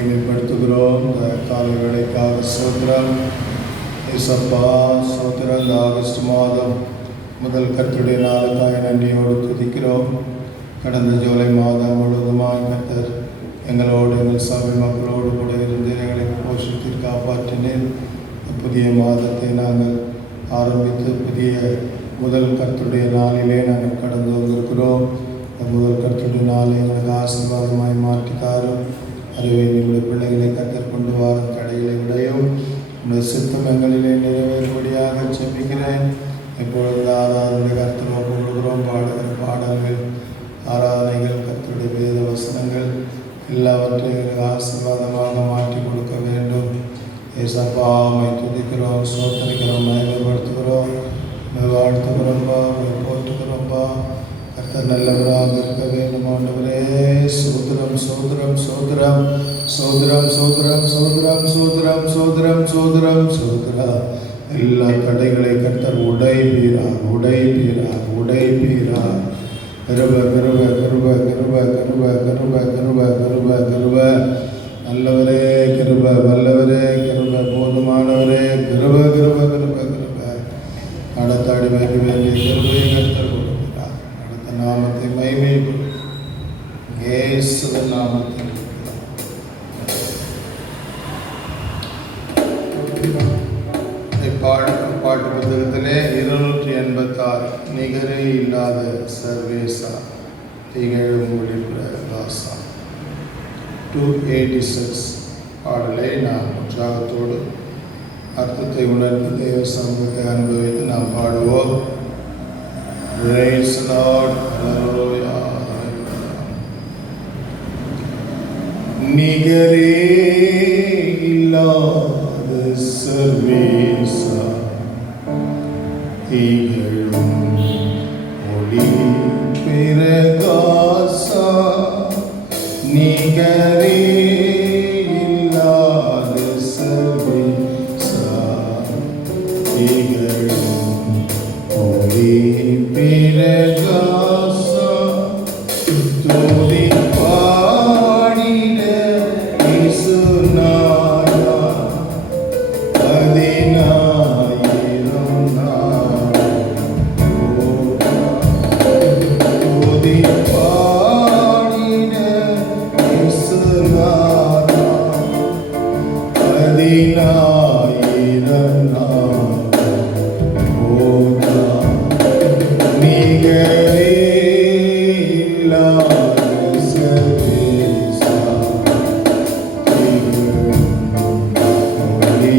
மகிமைப்படுத்துகிறோம். இந்த காலை வேளைக்காக ஸ்தோத்திரம் ஏசப்பா. ஸ்தோத்திரம். இந்த ஆகஸ்ட் மாதம் முதல் கர்த்தருடைய நாளுக்காக நன்றியோடு துதிக்கிறோம். கடந்த ஜூலை மாதம் முழுவதுமாய் கர்த்தர் எங்களோடு எங்கள் சபை மக்களோடு கூட இருந்து எங்களை போஷித்து காப்பாற்றினேன். புதிய மாதத்தை நாங்கள் ஆரம்பித்து புதிய முதல் கர்த்தருடைய நாளிலே நாங்கள் கடந்து வந்திருக்கிறோம். முதல் கர்த்தருடைய நாளை எங்களுக்கு ஆசீர்வாதமாய் மாற்றித்தாரும். அறிவை எங்களுடைய பிள்ளைகளை கர்த்தர் கொண்டு வர தடைகளை விடையும் உங்களுடைய சித்தம் எங்களிலே நிறைவேறும்படியாக செபிக்கிறேன். இப்பொழுது ஆராதனை கர்த்தர் ஒப்பு கொடுக்கிறோம். பாடுகிற பாடல்கள், ஆராதனைகள், கர்த்தருடைய வேத வசனங்கள் எல்லாவற்றையும் எங்களுக்கு ஆசீர்வாதமாக மாற்றி கொடுக்க வேண்டும். ஏசப்பா உம்மை துதிக்கிறோம், சோதரிக்கிறோம், மகிமைப்படுத்துகிறோம், வாழ்த்துகிறோம்பா, போற்றுகிறோம்பா. கர்த்தர் நல்லவராக இருக்க வேண்டும். ஆண்டவரே சோதரம் சோதரம் சோதரம் சோதரம் சோதரம் சோதரம் சோதரம் சோதரம் சோதரம் சோதரம். எல்லா தடைகளை கர்த்தர் உடைப்பீரார், உடைப்பீரார், உடைப்பீரார். கருவ கருவ கருவ கருவ கருவ கருவ கருவ கருவ கருவ. நல்லவரே கிருப, வல்லவரே கிருப, போதுமானவரே கிருப கிருப கிருப கிருப. அடுத்த அடிமைக்கு வேண்டிய கிருபையை கர்த்தர் கொடுக்கிறார். அடுத்த நாமத்தை மகிமை இயேசுவின் நாமத்தில் பாட்டு புத்தகத்திலே 286 நிகரே இல்லாத சர்வேசா திகழும் தாசா 286 பாடலை நாம் உற்சாகத்தோடு அர்த்தத்தை உணர்ந்து தேவ சமூகத்தை அனுபவித்து நாம் பாடுவோம். Praise the Lord. Hallelujah. நிகரே இல்லாத சர்வேசா திகழும் ஒளி பிரகாசா. நிகரே இல்லாத சர்வேசா திகழும் ஒளி பிரகாசா. துதி பாடிட இயேசுநாதா பதினாயிரம் நாள். துதி பாடிட இயேசுநாதா பதினாயிரம் நாள். நிகரே இல்லாத சர்வேசா ஒளி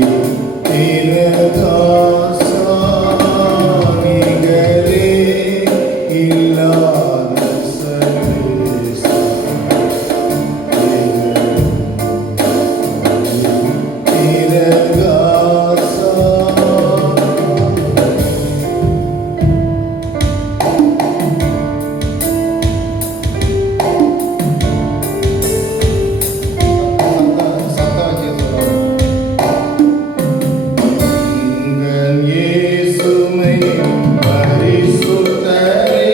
பிரகாசா. நிகரே இல்லாத சர்வேசா பிரகாசா. உங்கள் இயேசுவை பரிசுத்தரே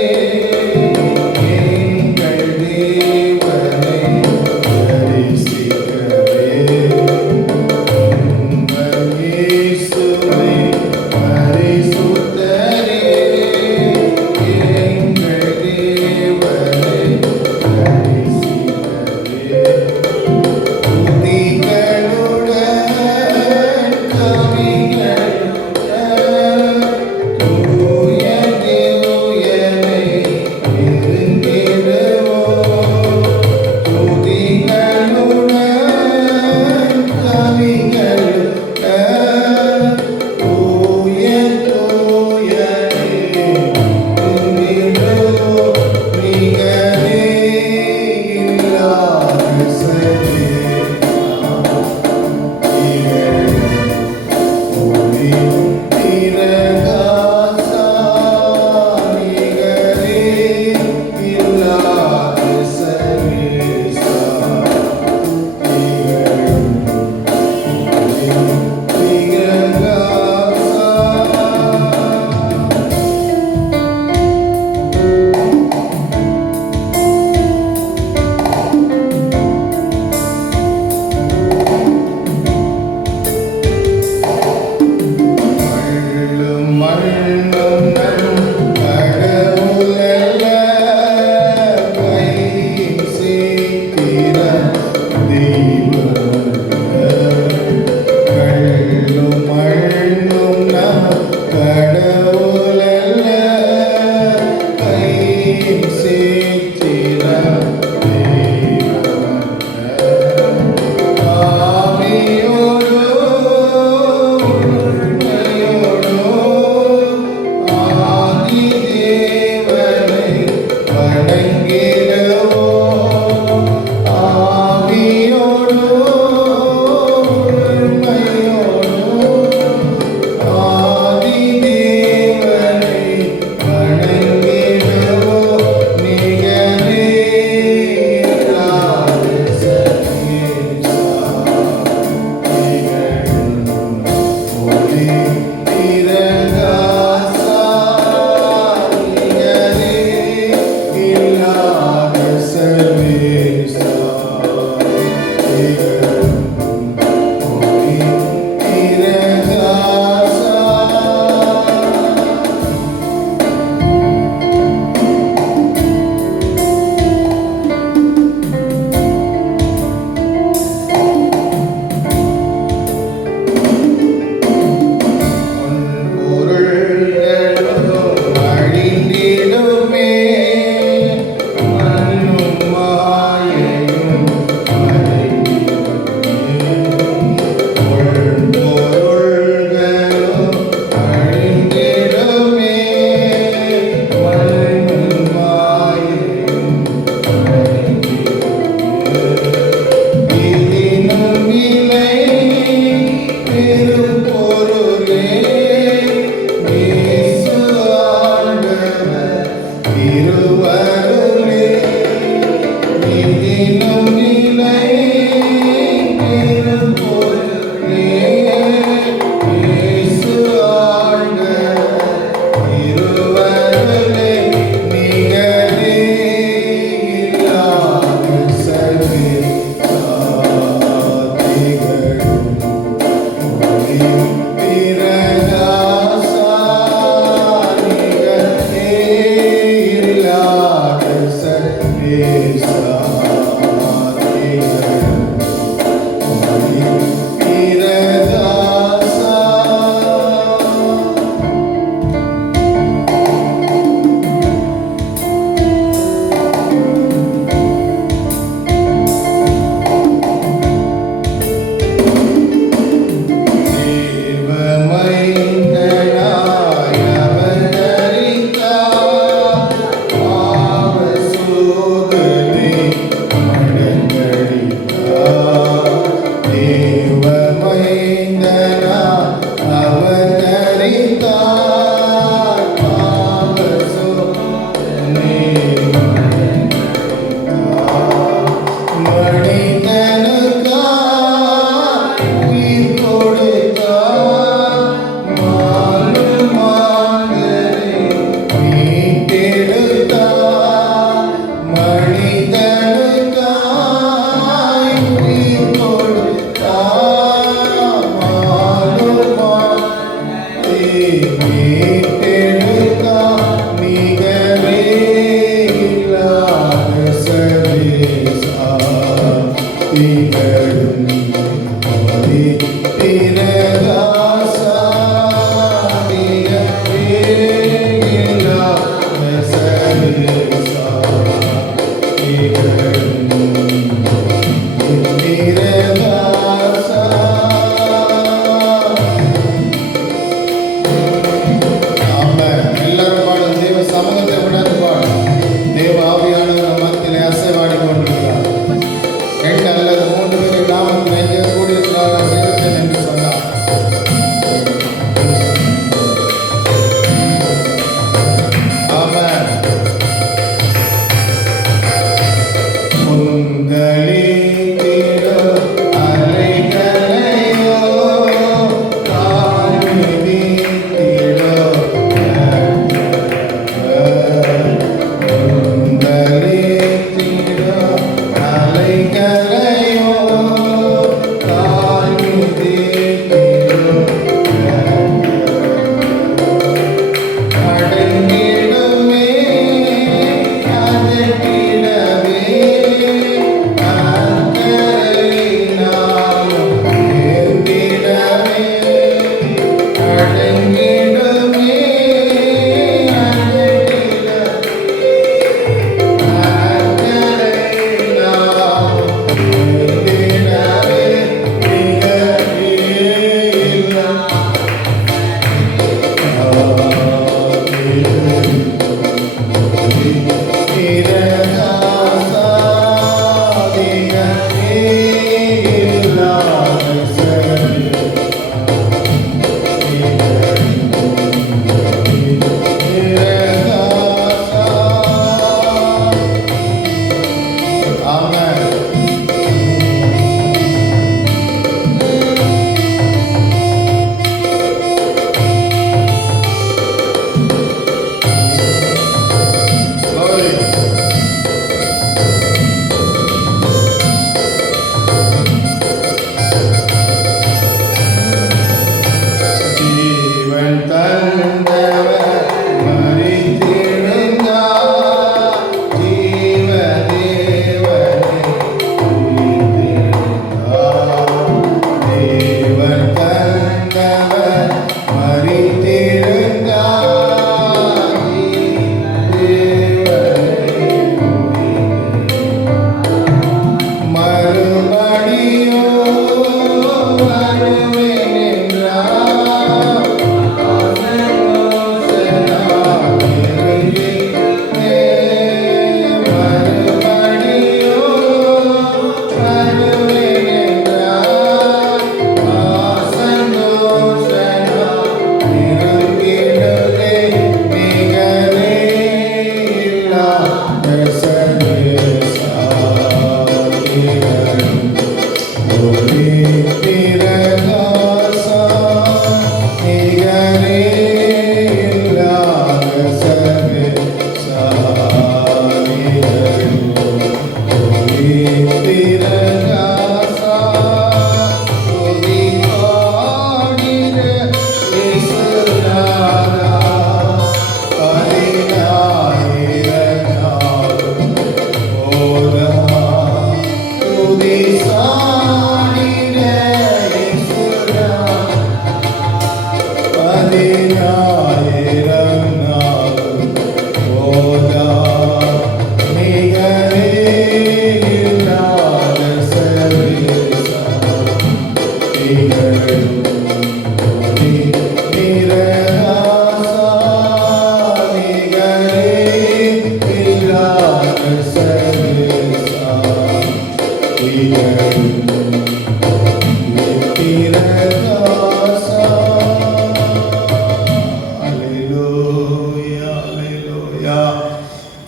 திருவருளே நீதினும் நிலை பெரும்பொருளே இயேசு ஆண்ட திருவருளே நிகரே இல்லாத சர்வே சாதிகளும் ஒளியும் பிரகாசா நிகரே இல்லாத சர்வே சாதிகளும்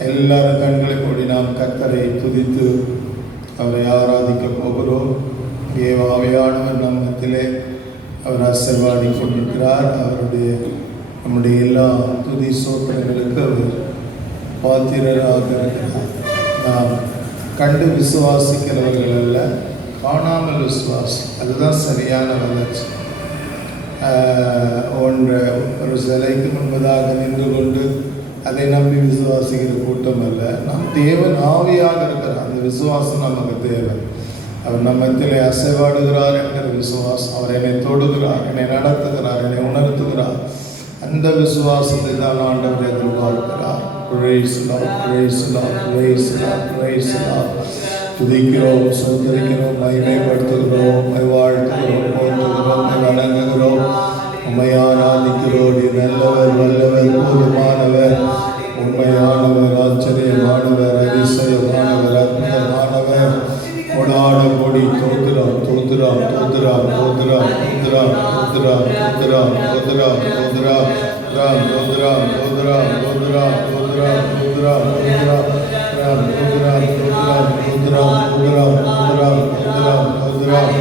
எல்லாரும் கண்களை மூடி நாம் கர்த்தரை துதித்து அவரை ஆராதிக்க போகிறோம். ஆவியானவர் நம்மத்திலே அவர் ஆசீர்வாதி கொண்டிருக்கிறார். நம்முடைய எல்லா துதி சோத்திரங்களுக்கு அவர் பாத்திரராக இருக்கிறார். நாம் கண்டு விசுவாசிக்கிறவர்கள் அல்ல, காணாமல் விசுவாசி. அதுதான் சரியான வளர்ச்சி. ஒரு சிலைக்கு முன்பதாக நின்று கொண்டு அதை நம்பி விசுவாசிக்கிற கூட்டம் அல்ல. நம் தேவன் ஆவியாக இருக்கிறார். அந்த விசுவாசம் நமக்கு தேவை. அவர் நம்மத்திலே அசைவாடுகிறார் என்கிற விசுவாசம். அவர் என்னை தொடுகிறார், என்னை நடத்துகிறார், என்னை உணர்த்துகிறார். அந்த விசுவாசத்தை தான் ஆண்டவர் எதிர்பார்க்கிறார். துதிக்கிறோம், சோதரிக்கிறோம், மகிமைப்படுத்துகிறோம், வாழ்த்துகிறோம், போற்றுகிறோம், வணங்குகிறோம், உம்மை ஆராதிக்கிறோம். நல்லவர், வல்லவர், போதுமானவர், உண்மையானவர், ஆச்சரியமானவர், அதிசயமானவர், அற்புதமானவர். கொடாட கொடி தோத்துராம் தோத்துராம் தோத்துராம் தோத்துராம் தோத்துராம் தோத்துராம் தோத்துராம் தோத்துராம் தோத்துராம் ராம் தோத்துராம் தோத்துராம் தோத்துராம் தோத்துராம் தோத்துராம் தோத்துராம் ராம் தோத்துராம் தோத்துராம் தோத்துராம் தோத்துராம் தோத்துராம் தோத்துராம் தோத்துராம்.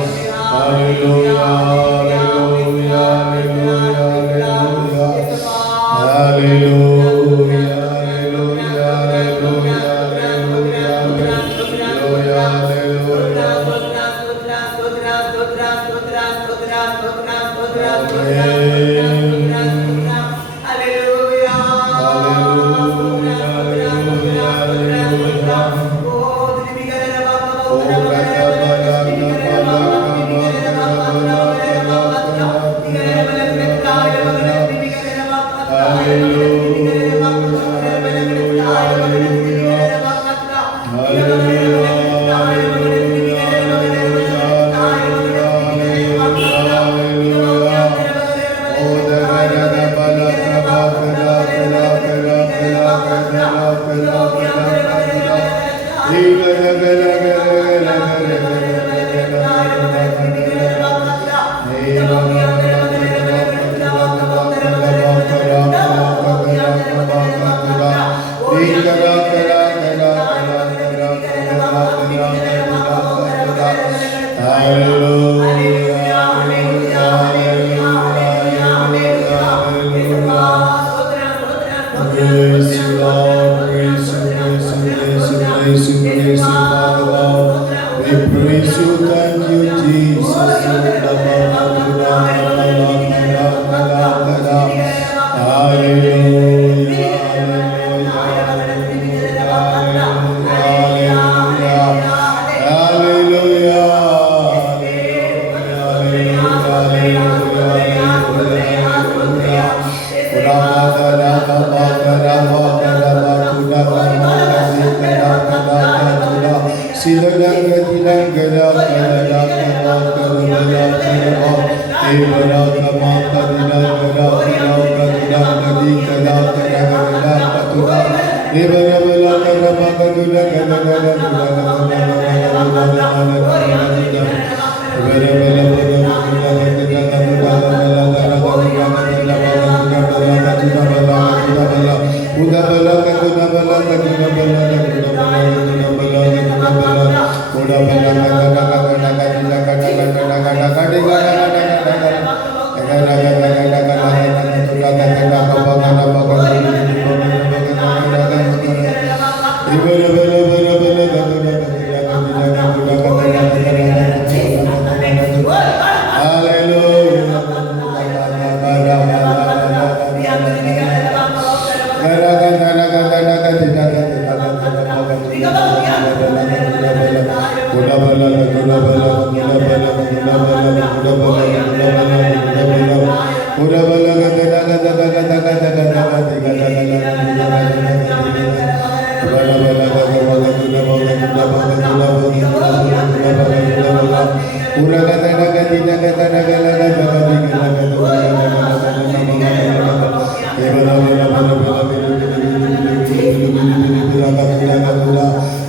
ஹல்லேலூயா ஹல்லேலூயா ஹல்லேலூயா ஹல்லேலூயா ஹல்லேலூயா ஹல்லேலூயா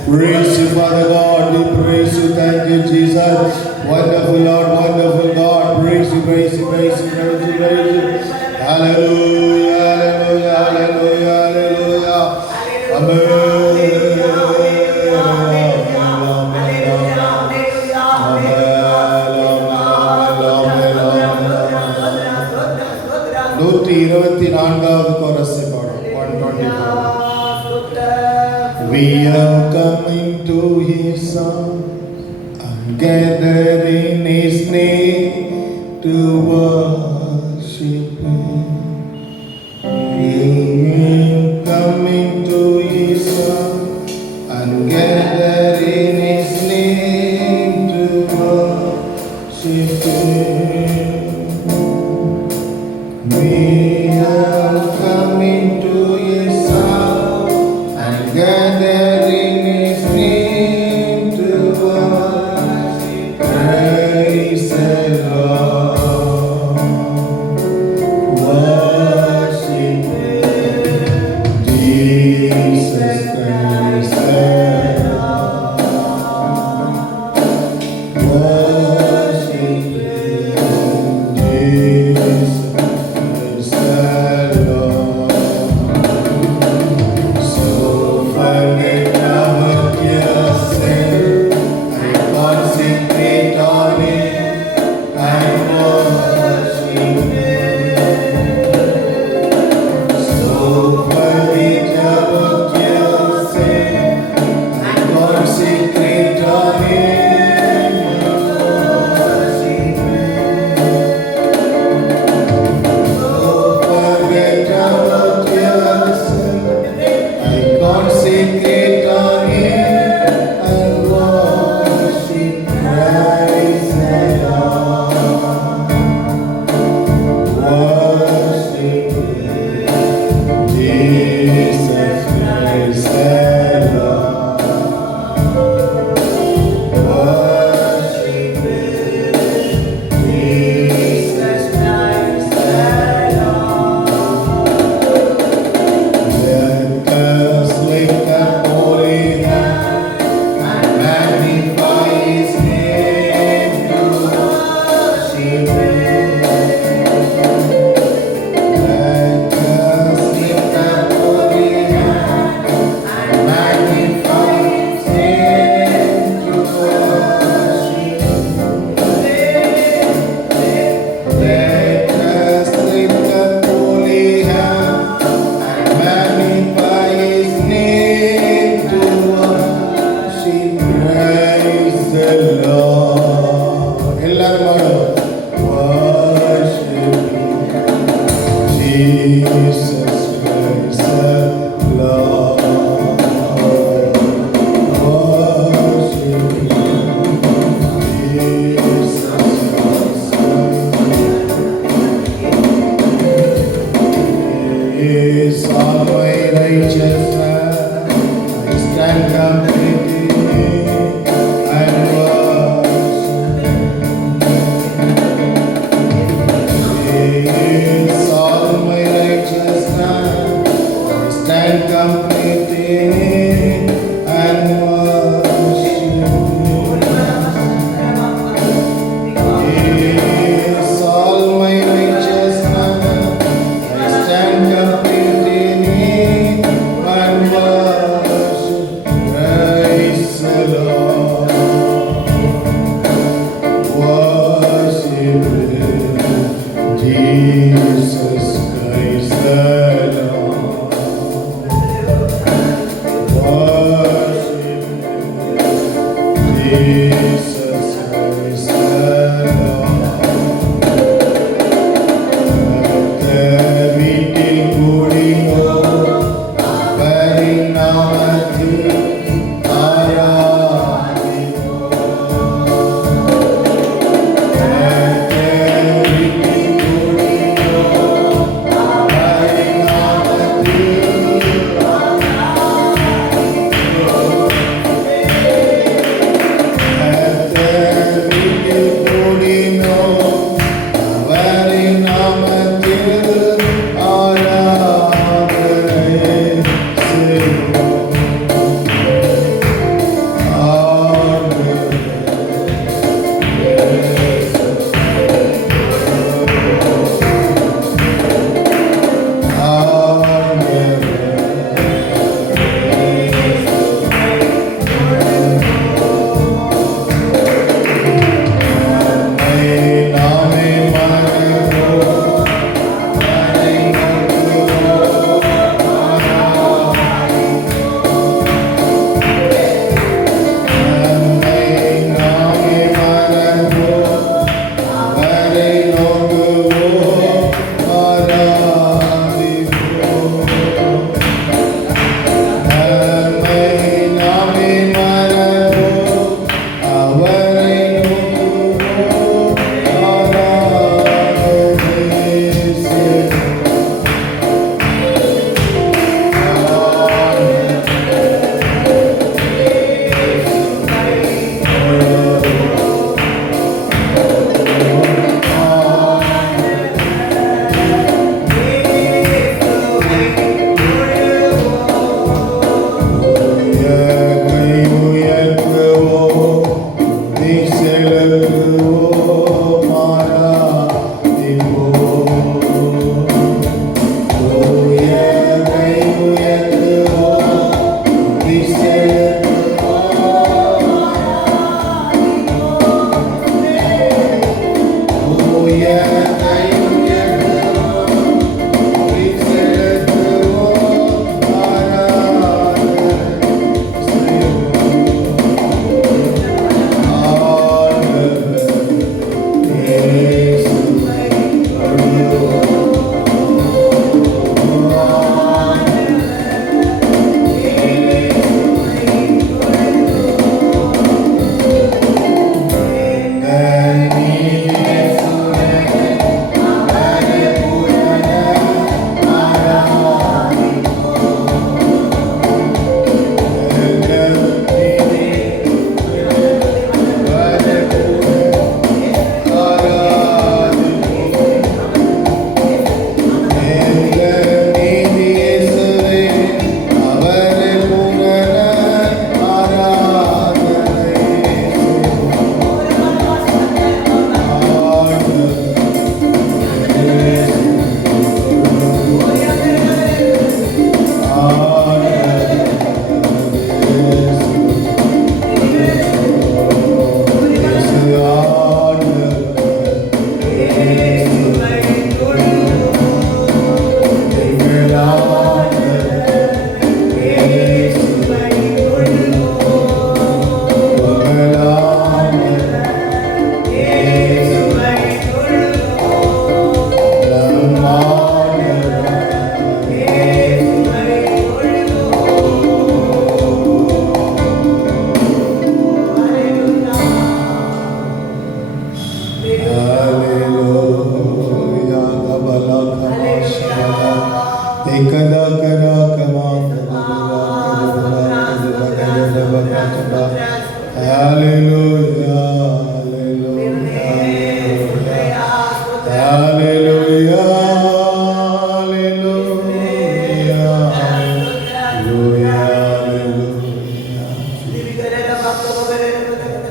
Praise you, Father God. We praise you. Thank you, Jesus. Wonderful Lord, wonderful God. Praise you, praise you, praise you, praise you, praise you. Hallelujah, hallelujah, hallelujah, hallelujah. நூற்றி 24வது கோரஸை பாடும் 124. We are coming to His Son and gathered in His name to worship Him. We are coming to His Son and gathered in His name to worship Him. We are coming to His Son and gathered in His name to worship. Praise the Lord. Worship Jesus Christ the Lord. Worship Jesus.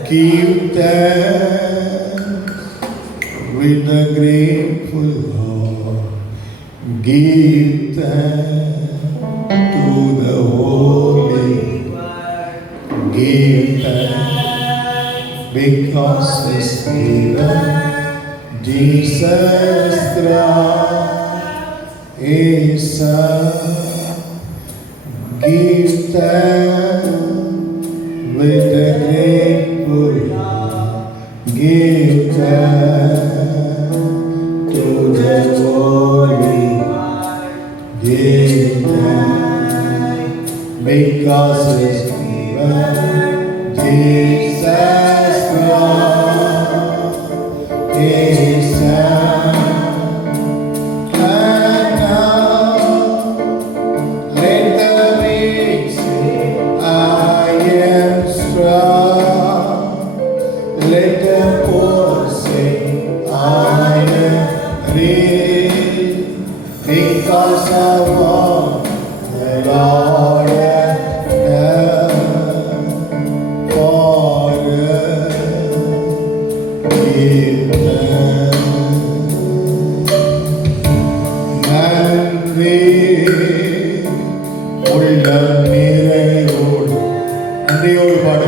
Give thanks with a grateful heart. Give thanks to the Holy One. Give thanks because His given Jesus Christ His Son. Give thanks with a grateful Give thanks to the Holy One. Give thanks because His given Jesus Christ. His Son. And now let the weak say, I am strong. Let the poor say, I am rich, because I want the Lord hath done for us. Give thanks. நன்றி உள்ளம் நிறைவோடு நன்றியோடு பாட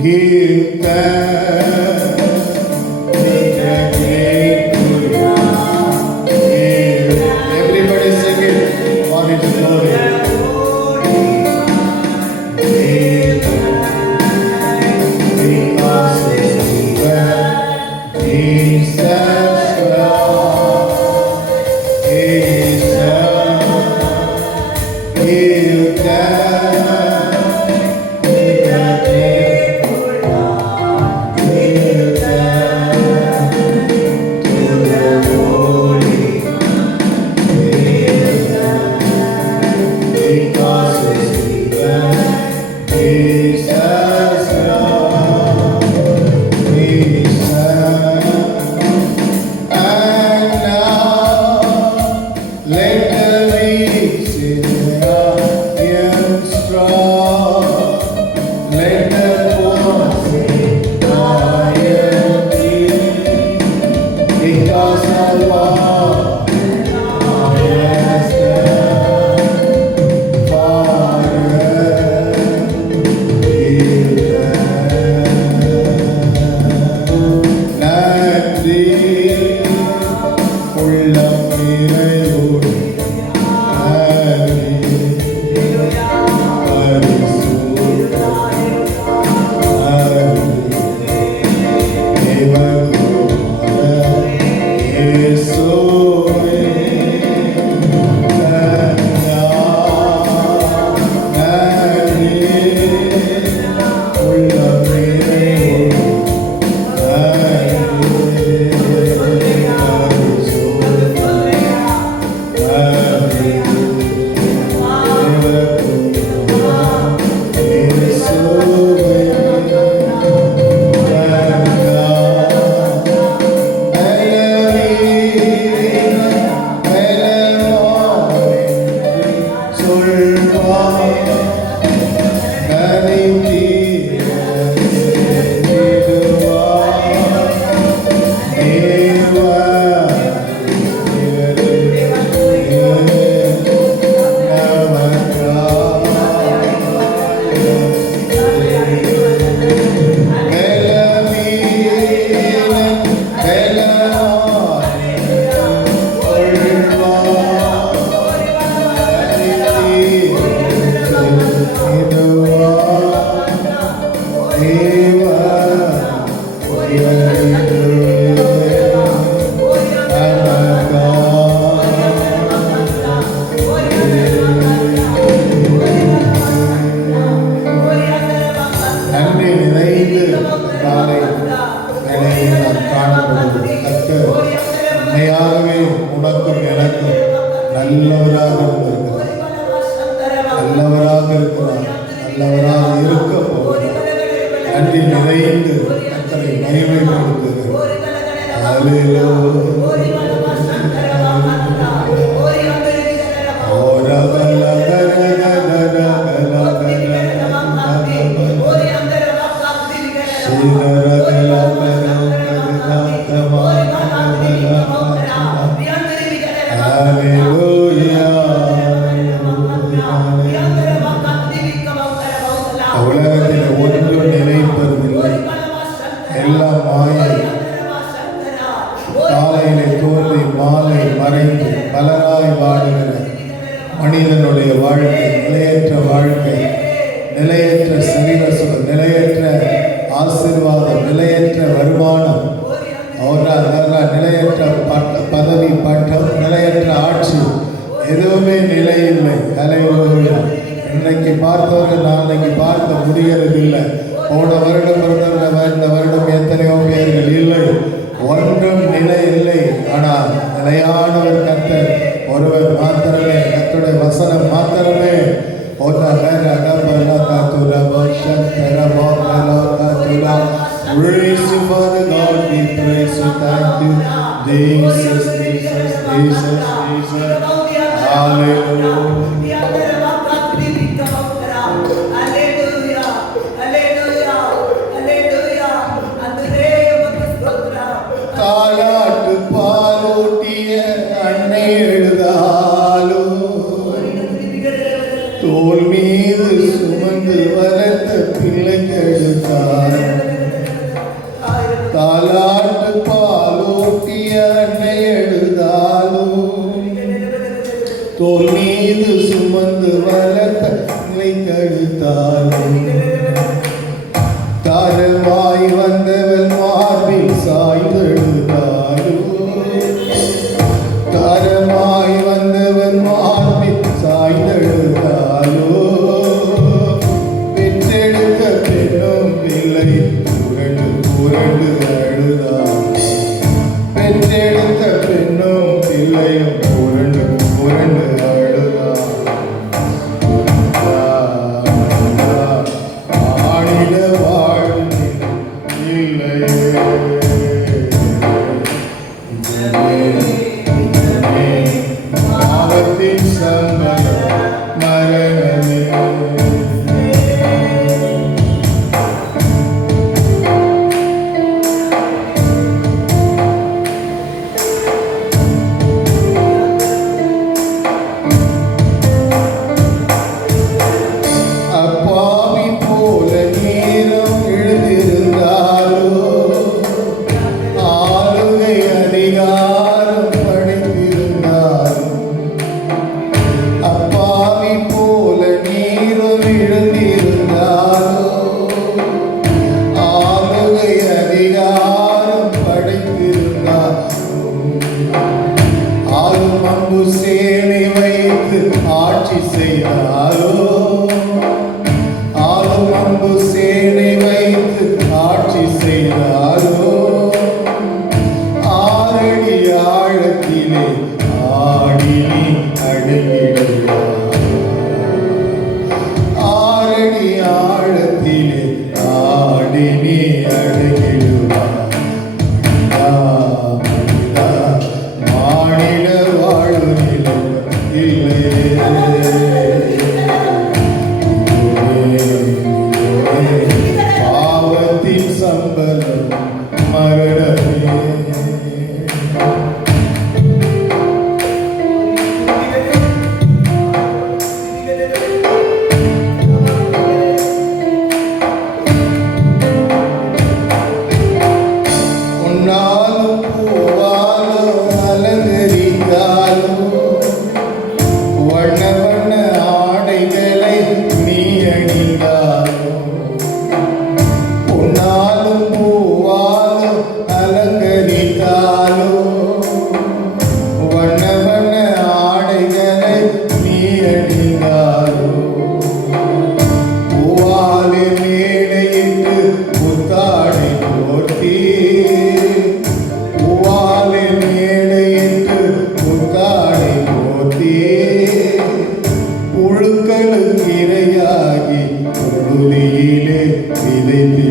Give thanks, everybody sing it, on it is glory. Give thanks, because His given Jesus Christ, His Son. Give thanks. நன்றி நிறைந்து காலை வேளையில் நாம் காணப்படுவது கர்த்தர் உண்மையாகவே உனக்கும் எனக்கும் நல்லவராக இருக்கிறார், நல்லவராக இருக்கிறார், நல்லவராக இருக்க போகிறார். நன்றி நிறைந்து கர்த்தரை மகிமைப்படுத்துகிறேன். அல்லேலூயா. உலகத்தில் ஒன்றும் நிலைப்பதில்லை, எல்லாம் மாயை. காலையிலே தோன்றி மாலை மறைந்து பலராய் வாடுகிற மனிதனுடைய வாழ்க்கை நிலையற்ற வாழ்க்கை, நிலையற்ற சரீர சுகம், நிலையற்ற ஆசீர்வாதம், நிலையற்ற வருமானம், நிலையற்ற பதவி பட்டம், நிலையற்ற ஆட்சி, எதுவுமே நிலை இல்லை. ஹல்லேலூயா. இன்றைக்கு பார்த்தவர்கள் நாளைக்கு பார்க்க முடியறதில்லை. போன வருடம் பிறந்தவர்கள் இந்த வருடம் எத்தனையோ பேர்கள் இல்லை, ஒன்றும் நிலை இல்லை. ஆனால் நிலையானவர் கர்த்தர் ஒருவர் மாத்திரமே, கர்த்தருடைய வசனம் மாத்திரமே. Praise you, Father God, we praise you, thank you, Jesus, Jesus, Jesus, Jesus, hallelujah. தாலாட்டு பாலூட்டிய அன்னை எழுதாலும், தோல் மீது சுமந்து வளர்த்த பிள்ளைகள் எழுதாலும், தாலாட்டு பாலூட்டிய அன்னை எழுதாலும், தோல் மீது சுமந்து வளர்த்த பிள்ளைகள் எழுதாலும், தாரமாய் வந்தவன் மார்பில் சாய்ந்தெழுதாலும், தாரமாய் வந்தவன் மார்பில் சாய்ந்தெழுதாலும், பெற்றெடுத்த பெண்ணும் பிள்ளை புரண்டு புரண்டு அழுதாலும், பெற்றெடுத்த பெண்ணும் பிள்ளையும் புரண்டு புரண்டு அழுதாலும், ஆடிட வாழ்வு இல்லையே, பாவத்தின் சம்பளம் மரணமே. அப்பாவி போல நேரம் எழுந்திருந்தாலோ, ஆளுகை அதிகாரம் படைத்திருந்தாலும், அப்பாவி போல நேரம் எழுந்திருந்தாலோ, ஆளுகை அதிகாரம் படைத்திருந்தாலும், ஆளும் அம்பு சேனை வைத்து ஆட்சி செய்தாலோ, ஆளும் அம்பு சேனை வைத்து ஆட்சி செய்தாலோ, ஆறடி ஆழத்திலே ஆடி அடங்கிடுவார், ஆறடி ஆழத்திலே ஆடி நீ அடங்கிடுவார். மாநில வாழ்வு இல்லையே, பாவத்தின் சம்பளம் மரணமே.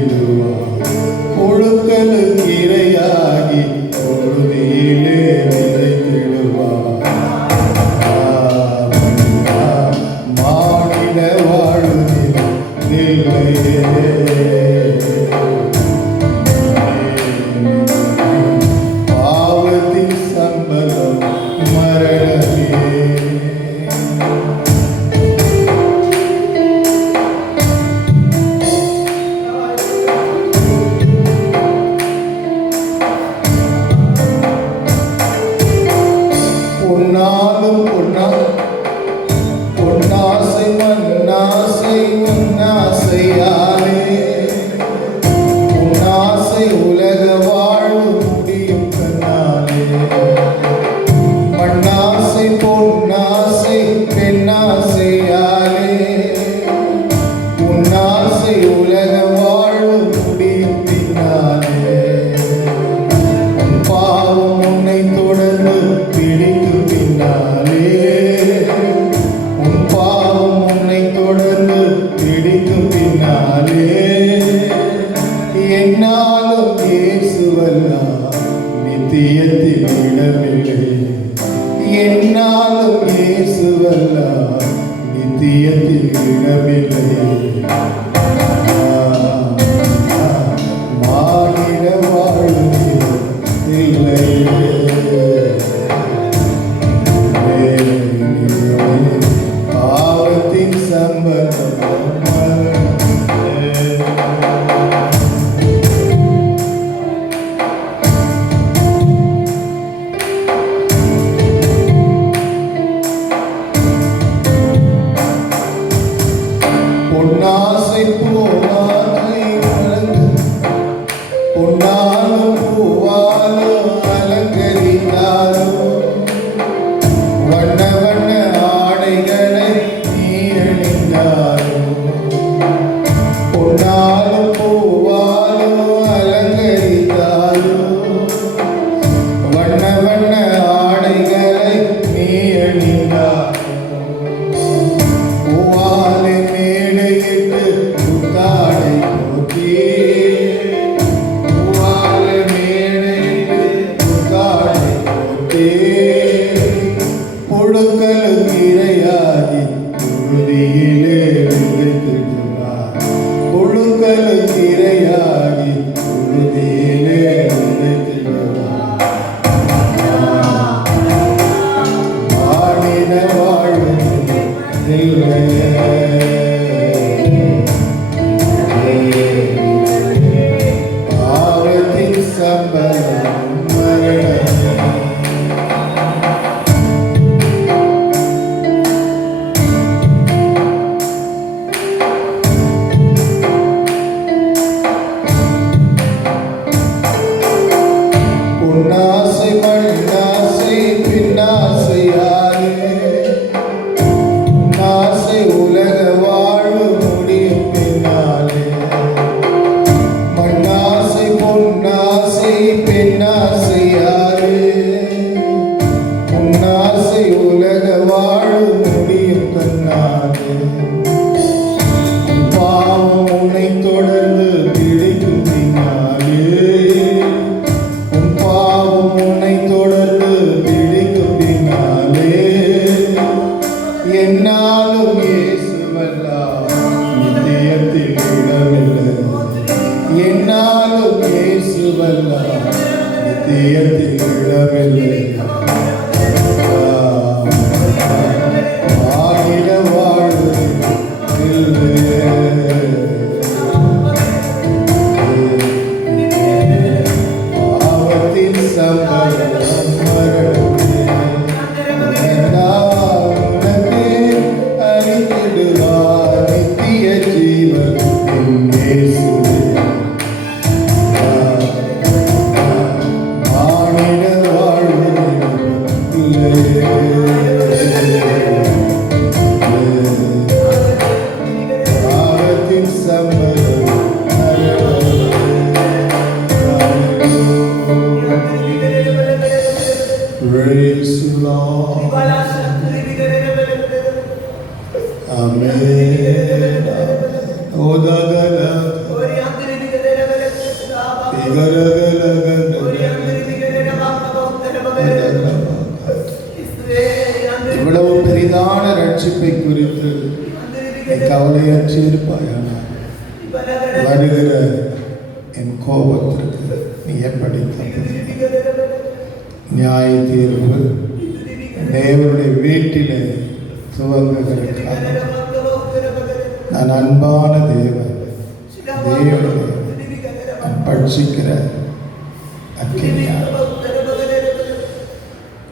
அழித்திடுவார். புழுக்களுக்கு இரையாகி பொழுதியிலே விதைத்திடுவார். மாநில வாழ்வில் நிலையே பாவத்தின் சம்பளம் மரணமே. பொன்னாலும் பொன்னாசை மண்ணாசை உன்னாசையாலே உன்னாசை உலக வாழ்வு முடியும் கண்ணாலே. மண்ணாசை பொன்னாசை பெண்ணாசையாலே உன்னாசை உலக வாழ்வு முடியும் பின்னாலே. உன் பாவம் உன்னை தொடர்ந்து பிடிக்கும் பின்னாலே. உன் பாவம் உன்னை தொடர்ந்து பிடிக்கும் பின்னாலே. என்னாலும் இயேசுவல்லால் நித்தியத்தில் இடமில்லை. என்னாலும் இயேசுவல்லால் நித்தியத்தில் இடமில்லை. மாநில வாழ்வில் இல்லையே. பாவத்தின் சம்பளம் மரணமே. பொன்னாசை பூவாலை பொன்னாலும் பூவாலும் அலங்கரித்தாலும் வண்ண வண்ண ஆடைகளை நீ அணிந்தாலும். பொன்னாலும் பூவாலும் அலங்கரித்தாலும் வண்ண வண்ண ஆடைகளை நீ அணிந்தாலும். பூவாலை மேடையிட்டு புத்தாடை போற்றி. பூவாலை மேடையிட்டு புத்தாடை போற்றி. புழுக்களுக்கு இரையாகி புழுதியிலே விதைத்திடுவார். புழுக்களுக்கு இரையாகி புழுதியிலே விதைத்திடுவார். மாநில வாழ்வில் இல்லையே. பாவத்தின் சம்பளம் மரணமே. பொன்னாசை மண்ணாசை பின்னாசையாலே உன்னாசை உலக வாழ்வு முடியும் பின்னாலே. மண்ணாசை பொன்னாசை பெண்ணாசையாலே உன்னாசை உலக வாழ்வு முடியும் கண்ணாலே. பாவம் உன்னை தொடர்ந்து பிடிக்கும் பின்னாலே. உன் பாவம் உன்னை தொடர்ந்து பிடிக்கும் பின்னாலே. என்னாலும் இயேசுவல்லால் நித்தியத்தில் இடமில்லை. என்னாலும் இயேசுவல்லால் நித்தியத்தில் இடமில்லை. மாநில வாழ்வில் இல்லையே. பாவத்தின் சம்பளம் மரணமே. உனக்கே அளித்திடுவார் நித்திய ஜீவன் என் இயேசுவே. மாநில வாழ்வில் இவ்வளவு பெரிதான ரட்சிப்பை குறித்து கவலையற்றி இருப்பாயானால் வருகிற என் கோபத்திற்கு நீ எப்படி நியாய தீர்வு தேவனுடைய வீட்டிலே துவங்குகிற காலம். நான் அன்பான தேவன், தேவனை நான் பட்சிக்கிற அக்கினியா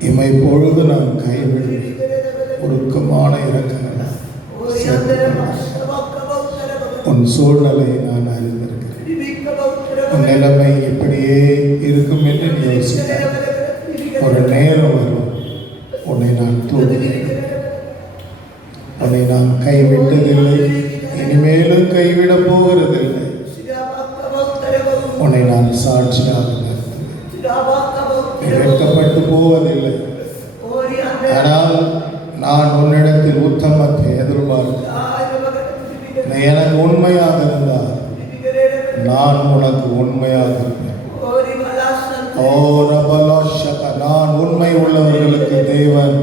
இமை பொழுது நான் கைவிடு ஒடுக்கமான இறக்கங்கள் உன் சூழ்நிலையை நான் அறிந்திருக்கிறேன். உன் நிலைமை இப்படியே இருக்கும் என்று நீ யோசிக்க. ஒரு நேரம் வரும், உன்னை நான் தூக்குகிறேன். உன்னை நான் கைவிட்டதில்லை, இனிமேலும் கைவிடப் போகிறதில்லை. உன்னை நான் சாட்சியாக வெட்கப்பட்டு போவதில்லை. ஆனால் நான் உன்னிடத்தில் உத்தமத்தை எதிர்பார்க்கிறேன். நீ எனக்கு உண்மையாக இருந்தால் நான் உனக்கு உண்மையாக இருப்பேன். ஓ ரபலோஷக, நான் உண்மை உள்ளவர்களுக்கு தேவன்.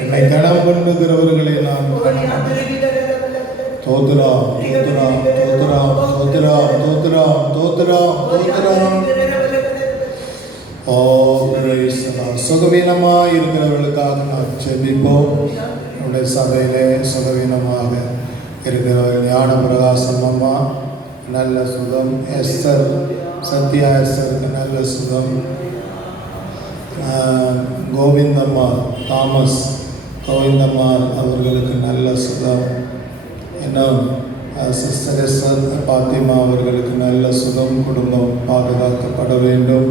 என்னை கனம் பண்ணுகிறவர்களை நான் தோத்ராம் தோத்ராம் தோத்ராம் தோத்ராம் தோத்ராம் தோத்ராம் தோத்ராம். ஓ சுகவீனமாக இருக்கிறவர்களுக்காக நான் ஜெபிப்போம். நம்முடைய சபையிலே சுகவீனமாக இருக்கிற ஞான பிரகாசம் அம்மா நல்ல சுகம், எஸ்தர் சத்யா எஸ்தருக்கு நல்ல சுகம், கோவிந்தம்மா தாமஸ் கோவிந்தம்மா அவர்களுக்கு நல்ல சுகம், இன்னும் சிஸ்டர் எஸ்தர் பாத்திமா அவர்களுக்கு நல்ல சுகம், குடும்பம் பாதுகாக்கப்பட வேண்டும்.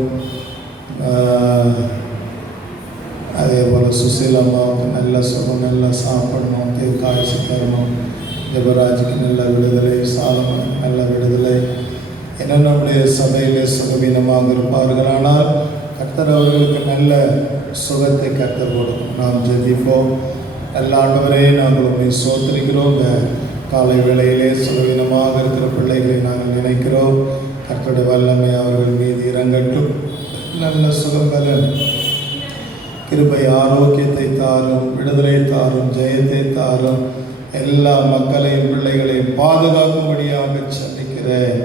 அதே போல் சுசீலம்மாவுக்கு நல்ல சுகம், நல்லா சாப்பிடணும், தீர்க்காட்சி தரணும். ஜெபராஜுக்கு நல்ல விடுதலை, சாலமனுக்கு நல்ல விடுதலை. என்ன நம்முடைய சபையிலே சுகவீனமாக இருப்பார்கள், ஆனால் கர்த்தர் அவர்களுக்கு நல்ல சுகத்தை கர்த்தர் கொடுக்கும். நாம் ஜெபிப்போம். நல்ல ஆண்டவரே, நாங்கள் உண்மை சோதரிக்கிறோம். இந்த காலை வேளையிலே சுகவீனமாக இருக்கிற பிள்ளைகளை நாங்கள் நினைக்கிறோம். கர்த்தருடைய வல்லமை அவர்கள் மீது இறங்கட்டும். நல்ல சுகம்பலன் கிருபை ஆரோக்கியத்தை தாரும், விடுதலை தாரும், ஜெயத்தை தாரும். எல்லா மக்களையும் பிள்ளைகளையும் பாதுகாக்கும்படியாக சந்திக்கிறேன்.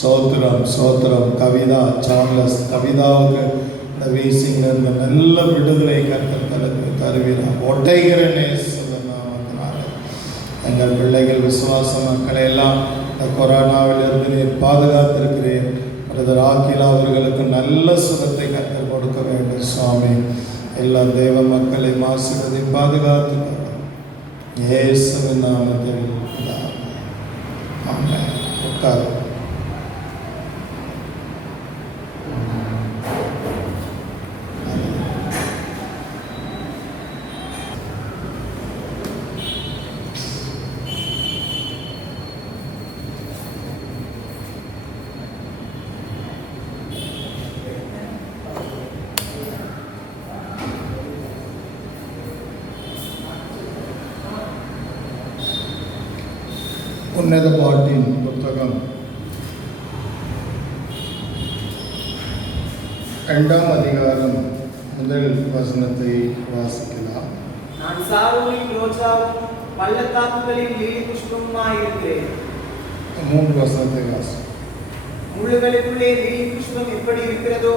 சோத்திரம் சோத்திரம். கவிதா சார்லஸ், கவிதாவுக்கு இந்த வீசிங்கிலிருந்து நல்ல விடுதலை கர்த்தர் தருவீராக. ஒட்டைகிற நேசனால எங்கள் பிள்ளைகள் விசுவாச மக்களை எல்லாம் இந்த கொரோனாவிலிருந்து நீர் பாதுகாத்திருக்கிறேன். பிரதர் ஆக்கிலா அவர்களுக்கு நல்ல சுகத்தை கர்த்தர் கொடுக்க வேண்டும் சுவாமி. எல்லா தேவ மக்களை ஆசீர்வதி பாதுகாத்து இயேசுவின் நாமத்தில் ஆமென். உட்காரு. உன்னத பாட்டின் புத்தகம் 2ஆம் அதிகாரம் முதல் வசனத்தை வாசிக்கலாம். நான் சாரோனின் ரோஜாவும் பள்ளத்தாக்குகளின் லீலி புஷ்பமுமாய் இருக்கிறேன். 3 வசனத்தை வாசி. முள்ளுகளுக்குள்ளே லீலி புஷ்பம் எப்படி இருக்கிறதோ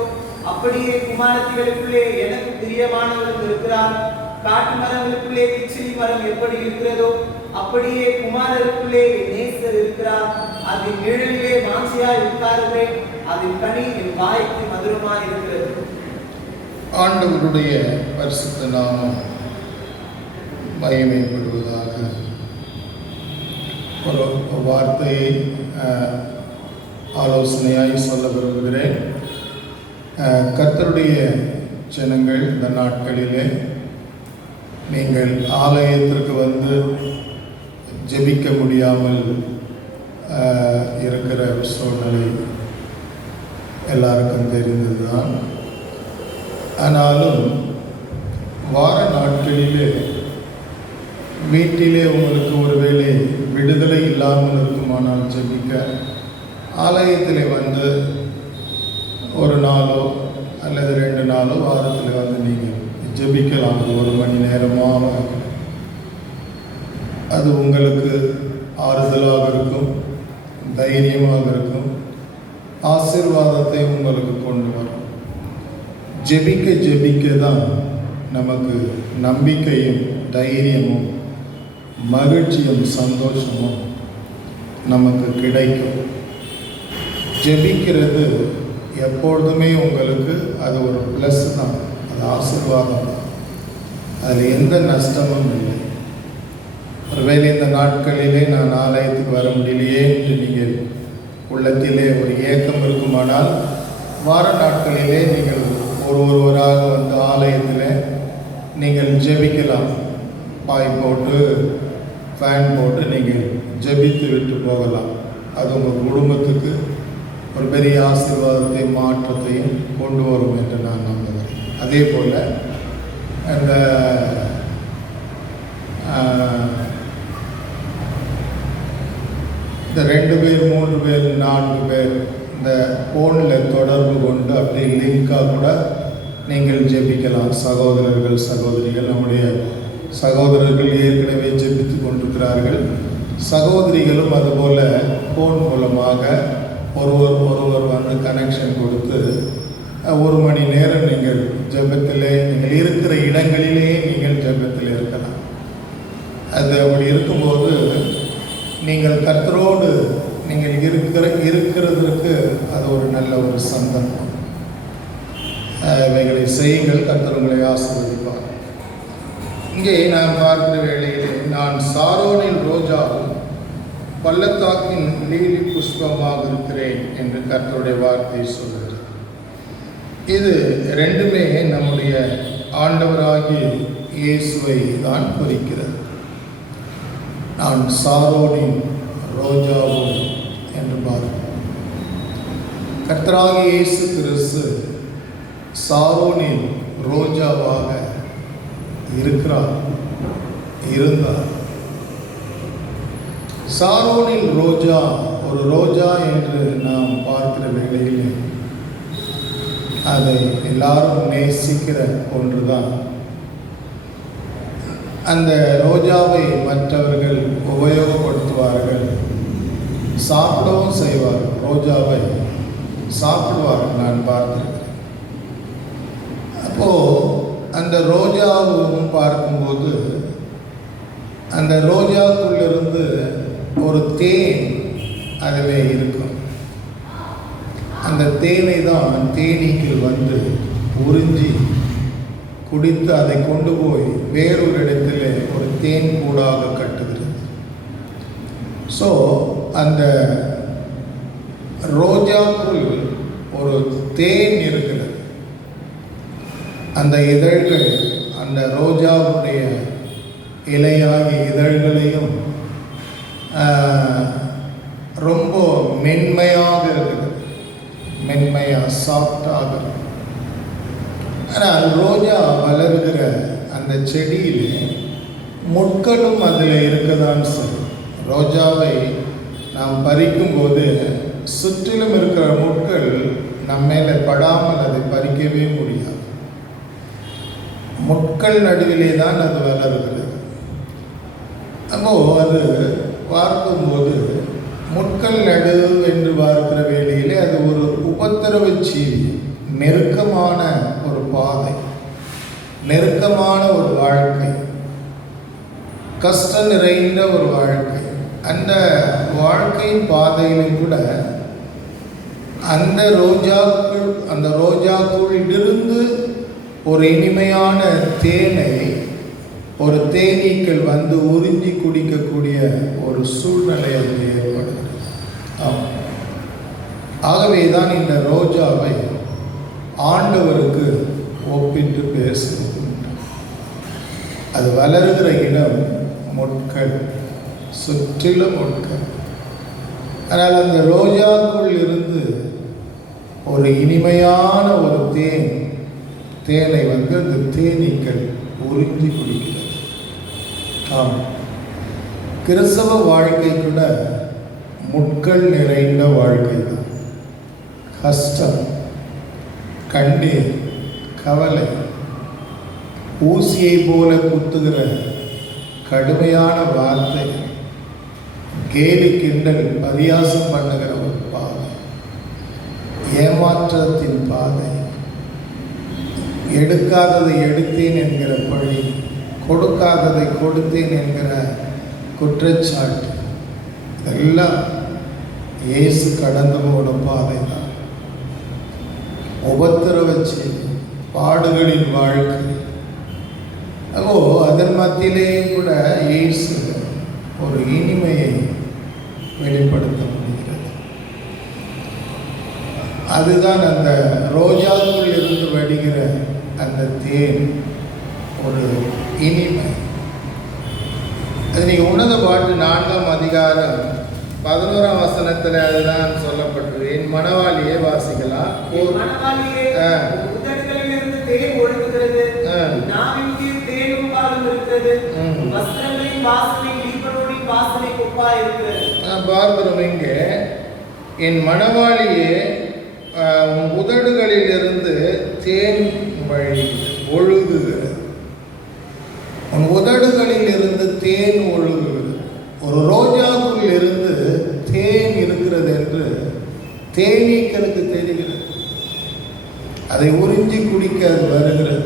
அப்படியே குமாரத்திகளுக்குள்ளே எனக்கு பிரியமானவர் இருக்கிறார். காட்டு மரங்களுக்குள்ளே கிச்சிலி மரம் எப்படி இருக்கிறதோ அப்படியே குமாரருக்குள்ளே என் நேசர் இருக்கிறார். அதன் நிழலிலே மாம்சியாய் உட்காருவேன். அதன் கனி என் வாய்க்கு மதுரமாய் இருக்கிறது. ஆண்டவருடைய பரிசுத்த நாமம் மகிமைப்படுவதாக. ஒரு வார்த்தையை ஆலோசனையாய் சொல்ல விரும்புகிறேன். கர்த்தருடைய ஜனங்கள் இந்த நாட்களிலே நீங்கள் ஆலயத்திற்கு வந்து ஜெபிக்க முடியாமல் இருக்கிற சூழ்நிலை எல்லாருக்கும் தெரிந்தது தான். ஆனாலும் வார நாட்களிலே வீட்டிலே உங்களுக்கு ஒருவேளை விடுதலை இல்லாமல் இருக்குமானால் ஜெபிக்க ஆலயத்தில் வந்து ஒரு நாளோ அல்லது 2 நாளோ வாரத்தில் வந்து நீங்கள் ஜெபிக்கலாம். 1 மணி நேரமாக அது உங்களுக்கு ஆறுதலாக இருக்கும், தைரியமாக இருக்கும், ஆசீர்வாதத்தை உங்களுக்கு கொண்டு வரும். ஜெபிக்க ஜெபிக்க தான் நமக்கு நம்பிக்கையும் தைரியமும் மகிழ்ச்சியும் சந்தோஷமும் நமக்கு கிடைக்கும். ஜெபிக்கிறது எப்பொழுதுமே உங்களுக்கு அது ஒரு ப்ளஸ் தான், அது ஆசீர்வாதம் தான், அதில் எந்த நஷ்டமும் இல்லை. ஒருவேளை இந்த நாட்களிலே நான் ஆலயத்துக்கு வர முடியலையே என்று நீங்கள் உள்ளத்திலே ஒரு ஏக்கம் இருக்குமானால் வார நாட்களிலே நீங்கள் ஒருவராக வந்து ஆலயத்தில் நீங்கள் ஜெபிக்கலாம். பாய் போட்டு ஃபேன் போட்டு நீங்கள் ஜெபித்து விட்டு போகலாம். அது உங்கள் குடும்பத்துக்கு ஒரு பெரிய ஆசீர்வாதத்தை மாற்றத்தையும் கொண்டு வரும் என்று நான் நம்புகிறேன். அதே போல் அந்த இந்த 2 பேர் 3 பேர் 4 பேர் இந்த ஃபோனில் தொடர்பு கொண்டு அப்படி லிங்காக கூட நீங்கள் ஜெபிக்கலாம். சகோதரர்கள் சகோதரிகள், நம்முடைய சகோதரர்கள் ஏற்கனவே ஜெபித்து கொண்டிருக்கிறார்கள். சகோதரிகளும் அதுபோல் ஃபோன் மூலமாக ஒருவர் வந்து கனெக்ஷன் கொடுத்து 1 மணி நேரம் நீங்கள் ஜெபத்திலே நீங்கள் இருக்கிற இடங்களிலேயே நீங்கள் ஜெபத்தில் இருக்கலாம். அது அப்படி இருக்கும்போது நீங்கள் கர்த்தரோடு நீங்கள் இருக்கிறதற்கு அது ஒரு நல்ல ஒரு சந்தர்ப்பம். இவைகளை செய்யுங்கள், கர்த்தர் உங்களை ஆசீர்வதிப்பார். இங்கே நான் பார்க்கிற வேளையிலே நான் சாரோனில் ரோஜாவும் பள்ளத்தாக்கின் லீலி புஷ்பமாக இருக்கிறேன் என்று கர்த்தருடைய வார்த்தை சொல்கிறது. இது 2மே நம்முடைய ஆண்டவராகிய இயேசுவை தான் குறிக்கிறது. நான் சாரோனின் ரோஜாவும் என்று பார்க்கிறோம். கர்த்தராகிய இயேசு கிறிஸ்து சாரோனின் ரோஜாவாக இருந்தார். சாரோனில் ரோஜா, ஒரு ரோஜா என்று நாம் பார்க்கிற வேளையில் அதை எல்லாரும் நேசிக்கிற ஒன்றுதான். அந்த ரோஜாவை மற்றவர்கள் உபயோகப்படுத்துவார்கள், சாப்பிடவும் செய்வார்கள், ரோஜாவை சாப்பிடுவார்கள், நான் பார்த்திருக்கிறேன். அப்போது அந்த ரோஜாவும் பார்க்கும்போது அந்த ரோஜாக்குள்ளிருந்து ஒரு தேன் அதில் இருக்கும். அந்த தேனை தான் தேனீக்கள் வந்து உறிஞ்சி குடித்து அதை கொண்டு போய் வேறொரு இடத்துல ஒரு தேன் கூடாக கட்டுகிறது. ஸோ அந்த ரோஜாக்குள் ஒரு தேன் இருக்கிறது. அந்த இதழ்கள் அந்த ரோஜாவுடைய இலையாகிய இதழ்களையும் ரொம்ப மென்மையாக இருக்குது, மென்மையாக சாஃப்டாக இருக்குது. ஆனால் ரோஜா வளர்கிற அந்த செடியில் முட்களும் அதில் இருக்கதான் சொல்லும். ரோஜாவை நாம் பறிக்கும்போது சுற்றிலும் இருக்கிற முட்கள் நம்ம மேலே படாமல் அதை பறிக்கவே முடியாது. முட்கள் நடுவிலே தான் அது வளர்கிறது. அப்போது அது பார்க்கும்போது முட்கள் நடுவு என்று பார்க்கிற வேளையிலே அது ஒரு உபத்திரவ ஜீவி, நெருக்கமான ஒரு பாதை, நெருக்கமான ஒரு வாழ்க்கை, கஷ்டம் நிறைந்த ஒரு வாழ்க்கை. அந்த வாழ்க்கையின் பாதையிலும் கூட அந்த ரோஜாக்குள்ளிருந்து ஒரு இனிமையான தேனை ஒரு தேனீக்கள் வந்து உறிஞ்சி குடிக்கக்கூடிய ஒரு சூழ்நிலை அதில் ஏற்படுகிறது. ஆகவே தான் இந்த ரோஜாவை ஆண்டவருக்கு ஒப்பிட்டு பேசுவது. அது வளருகிற இடம் முட்கள், சுற்றிலும் முட்கள். ஆனால் அந்த ரோஜாக்குள் இருந்து ஒரு இனிமையான ஒரு தேனை வந்து அந்த தேனீக்கள் உறிஞ்சி குடிக்கிறது. ஆம், கிறிஸ்தவ வாழ்க்கை கூட முட்கள் நிறைந்த வாழ்க்கை தான். கஷ்டம், கண்ணீர், கவலை, ஊசியை போல குத்துகிற கடுமையான வார்த்தை, கேலி கிண்டல் பரியாசம் பண்ணுகிற ஒரு பாதை, ஏமாற்றத்தின் பாதை, எடுக்காததை எடுத்தேன் என்கிற பழி, கொடுக்காததை கொடுத்தேன் என்கிற குற்றச்சாட்டு, இதெல்லாம் இயேசு கடந்து போன பாதை தான். உபத்திரவச்சி பாடுகளின் வாழ்க்கை. அப்போ அதன் மத்தியிலேயே கூட இயேசு ஒரு இனிமையை வெளிப்படுத்த முடிகிறது. அதுதான் அந்த ரோஜாக்குள் இருந்து வடிகிற அந்த தேன், ஒரு இனிமை. அது நீங்கள் உன்னத பாட்டு 4ஆம் அதிகாரம் 11ஆம் வசனத்தில் அதுதான் சொல்லப்பட்டது. என் மணவாளியே வாசிக்கலாம். மணவாளியே, உதடுகளிலிருந்து தேன் ஒழுகுகிறது, நாவின் கீழ் தேனும் பாலும் இருக்கிறது, வஸ்திரங்களின் வாசனை லீபனோனின் வாசனை ஒப்பாய் இருக்கிறது. பார்க்கிறோம் இங்கே, என் மணவாளியே உன் உதடுகளிலிருந்து தேன் வழி ஒழுகுகிறது. உன் உதடுகளில் இருந்து தேன் ஒழுகுகிறது. ஒரு ரோஜாக்குள் இருந்து தேன் இருக்கிறது என்று தேனீக்களுக்கு தெரிகிறது. அதை உறிஞ்சி குடிக்க அது வருகிறது.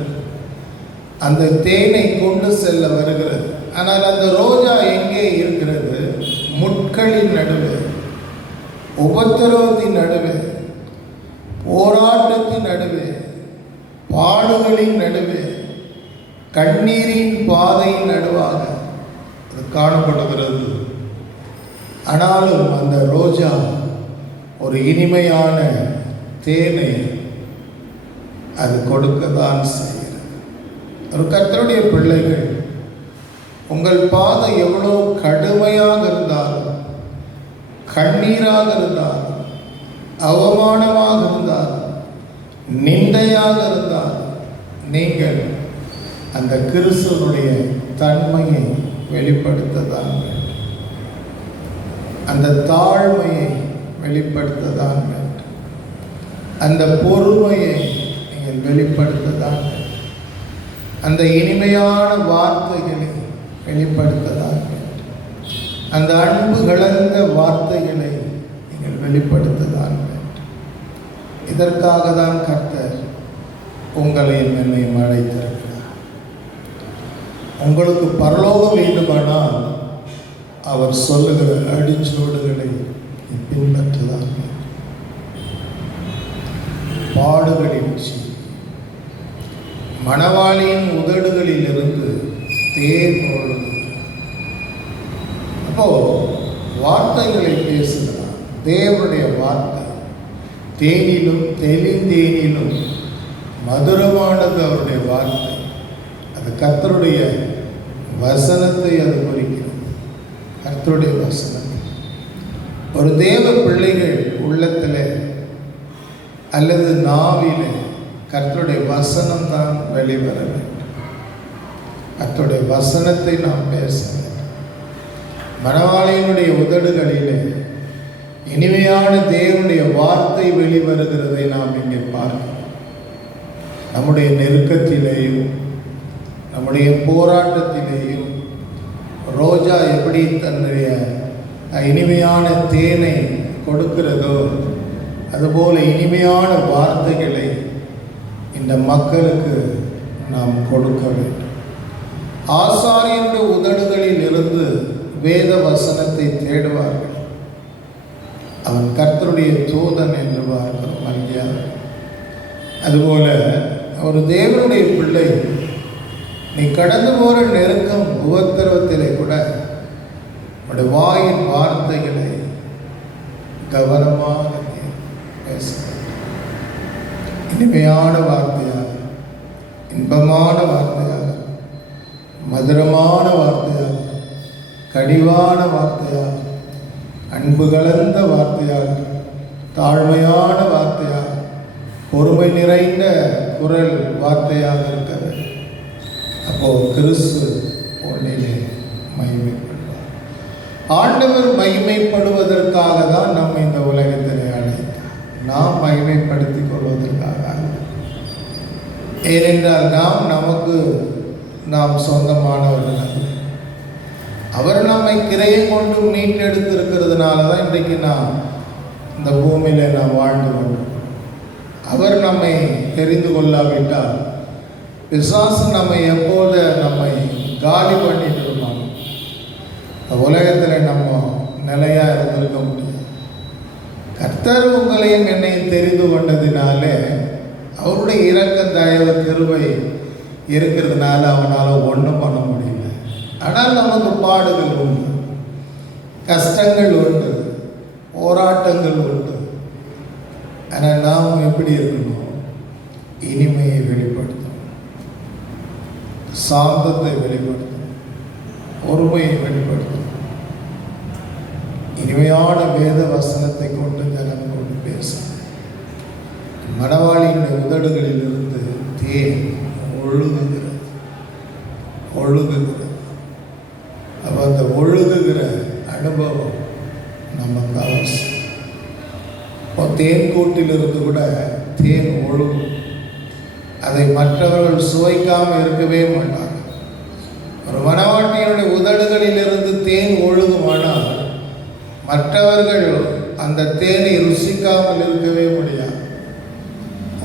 அந்த தேனை கொண்டு செல்ல வருகிறது. ஆனால் அந்த ரோஜா எங்கே இருக்கிறது? முட்களின் நடுவே, உபத்திரவத்தின் நடுவே, போராட்டத்தின் நடுவே, பாடுகளின் நடுவே, கண்ணீரின் பாதையின் நடுவாக அது காணப்படுகிறது. ஆனாலும் அந்த ரோஜா ஒரு இனிமையான தேனை அது கொடுக்கத்தான் செய்கிறது. ஒரு கர்த்தருடைய பிள்ளைகள், உங்கள் பாதை எவ்வளோ கடுமையாக இருந்தாலும், கண்ணீராக இருந்தாலும், அவமானமாக இருந்தாலும், நிந்தையாக இருந்தாலும், நீங்கள் அந்த கிறிஸ்துவனுடைய தன்மையை வெளிப்படுத்ததான் வேண்டும். அந்த தாழ்மையை வெளிப்படுத்ததான் வேண்டும். அந்த பொறுமையை நீங்கள் வெளிப்படுத்ததான் வேண்டும். அந்த இனிமையான வார்த்தைகளை வெளிப்படுத்ததான் வேண்டும். அந்த அன்பு கலந்த வார்த்தைகளை நீங்கள் வெளிப்படுத்ததான் வேண்டும். இதற்காக தான் கர்த்தர் உங்களையும் என்னையும் அழைத்திருக்கிறார். உங்களுக்கு பரலோகம் வேண்டுமானால் அவர் சொல்லுகிற அடிச்சோடுகளை பின்பற்றுதான். பாடுகளின் மணவாளியின் உதடுகளில் இருந்து தேன் ஒழுகுகிறது. அப்போ வார்த்தைகளை பேசுகிறார். தேவனுடைய வார்த்தை தேனிலும் தெளிந்தேனிலும் மதுரமானது அவருடைய வார்த்தை. அது கர்த்தருடைய வசனத்தை அது குறிக்கிறது. கர்த்தருடைய வசனத்தை ஒரு தேவ பிள்ளைகள் உள்ளத்தில் அல்லது நாவிலே கர்த்தருடைய வசனம் தான் வெளிவர வேண்டும். கர்த்தருடைய வசனத்தை நாம் பேச வேண்டும். மணவாளியினுடைய உதடுகளிலே இனிமையான தேவனுடைய வார்த்தை வெளிவருகிறதை நாம் இங்கே பார்க்கிறோம். நம்முடைய நெருக்கத்திலேயும் நம்முடைய போராட்டத்திலேயும் ரோஜா எப்படி தன்னுடைய இனிமையான தேனை கொடுக்கிறதோ அதுபோல இனிமையான வார்த்தைகளை இந்த மக்களுக்கு நாம் கொடுக்க வேண்டும். ஆசாரியனுடைய உதடுகளில் இருந்து வேத வசனத்தை தேடுவார்கள். அவன் கர்த்தருடைய தூதன் என்று பார்க்கிறோம் மரியாதை. அதுபோல ஒரு தேவனுடைய பிள்ளை நீ கடந்து போகிற நெருக்கம் உபத்திரவத்திலே கூட உடைய வாயின் வார்த்தைகளை கவனமாக பேச வேண்டும். இனிமையான வார்த்தையாக, இன்பமான வார்த்தையாக, மதுரமான வார்த்தையாக, கனிவான வார்த்தையாக, அன்பு கலந்த வார்த்தையாக, தாழ்மையான வார்த்தையாக, பொறுமை நிறைந்த குரல் வார்த்தையாக இருக்கிறது. அப்போ கிறிஸ்து உன்னிலே ஆண்டவர் மகிமைப்படுவதற்காக தான் நம்ம இந்த உலகத்திலே அழைத்தார். நாம் மகிமைப்படுத்திக் கொள்வதற்காக அல்ல. ஏனென்றால் நாம் சொந்தமானவர்கள் அல்ல. அவர் நம்மை கிரையை கொண்டு மீட்டெடுத்திருக்கிறதுனால தான் இன்றைக்கு நாம் இந்த பூமியில நாம் வாழ்ந்து கொண்டோம். அவர் நம்மை தெரிந்து கொள்ளாவிட்டால் பிசாசு நம்மை காலி பண்ணிட்டு இருப்பாங்க. உலகத்தில் நம்ம நிலையா இருந்திருக்க முடியாது. கர்த்தர் உங்களையும் என்னையும் தெரிந்து கொண்டதினாலே அவருடைய இரக்க தயவு கிருபை இருக்கிறதுனால அவனால் ஒன்றும் பண்ண முடியல. ஆனால் நமக்கு பாடுகள் உண்டு, கஷ்டங்கள் உண்டு, போராட்டங்கள் உண்டு. ஆனால் நாம் எப்படி இருக்கணும்? இனிமையை வெளிப்படுத்தணும், சாந்தத்தை வெளிப்படுத்தணும், பொறுமையை வெளிப்படுத்தணும். இனிமையான வேத வசனத்தை கொண்டு ஜனம் கொண்டு பேசணும். மணவாளியினுடைய உதடுகளில் இருந்து தேன் ஒழுகுகிறது. அப்போ அந்த ஒழுகுகிற அனுபவம் நமக்கு அவசியம். இப்போ தேன் கூட்டிலிருந்து கூட தேன் ஒழுகும். அதை மற்றவர்கள் சுவைக்காமல் இருக்கவே மாட்டாங்க. ஒரு மணவாட்டியினுடைய உதடுகளிலிருந்து தேன் ஒழுகுமானால் மற்றவர்கள் அந்த தேனை ருசிக்காமல் இருக்கவே முடியாது.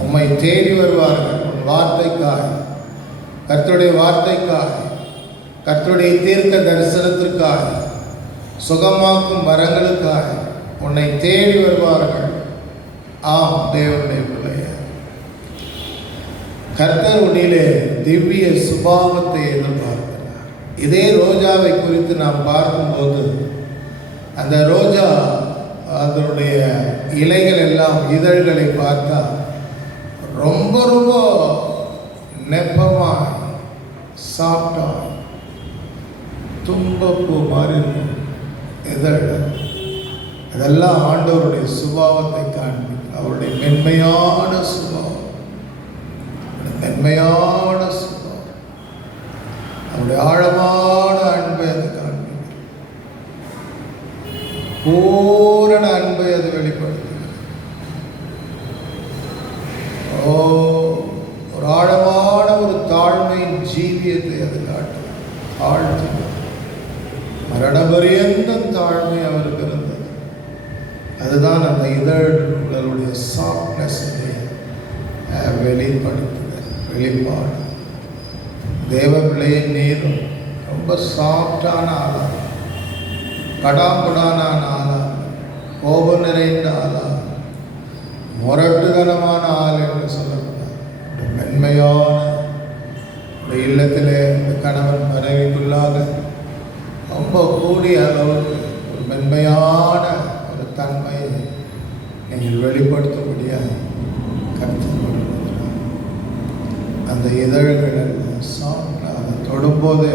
உம்மை தேடி வருவார்கள். உன் வார்த்தைக்காக, கர்த்தருடைய வார்த்தைக்காக, கர்த்தருடைய தீர்க்க தரிசனத்திற்காக, சுகமாக்கும் வரங்களுக்காக உன்னை தேடி வருவார்கள். ஆம், தேவனுடைய பிள்ளையே, கர்த்தர் உன்னிலே திவ்ய சுபாவத்தை எதிர்பார்க்கிறார். இதே ரோஜாவை குறித்து நாம் பார்க்கும்போது அந்த ரோஜா அதனுடைய இலைகள் எல்லாம் இதழ்களை பார்த்தா ரொம்ப ரொம்ப நெப்பமாக சாஃப்டாக தும்பப்பூ மாதிரி இருக்கும் இதழ்கள். அதெல்லாம் ஆண்டவருடைய சுபாவத்தை காண்பிக்கும். அவருடைய மென்மையான சுபாவம், அவருடைய ஆழமான அன்பை அது காண்பிக்கும். பூரண அன்பை அது வெளிப்படுத்துகிறது. ஒரு ஆழமான ஒரு தாழ்மையின் ஜீவியத்தை அது காட்டும். மரண பரியந்தம் தாழ்மை அவருக்கு இருந்தது. அதுதான் அந்த இதழ்களுடைய சாஃப்ட்னஸ் வெளிப்பாடு. தேவ பிள்ளையை நீரும் ரொம்ப சாஃப்டான ஆளாக, கடாமுடான ஆளாக, கோபம் நிறைந்த ஆளாக, முரட்டுதனமான ஆள் என்று சொல்லக்கூடாது. மென்மையான இல்லத்திலே இந்த கணவன் மனைவிக்குள்ளாக ரொம்ப கூடிய அளவுக்கு ஒரு மென்மையான ஒரு தன்மையை நீங்கள் வெளிப்படுத்தும்படியாக கருத்து. அந்த இதழ்கள் அதை தொடும்போது,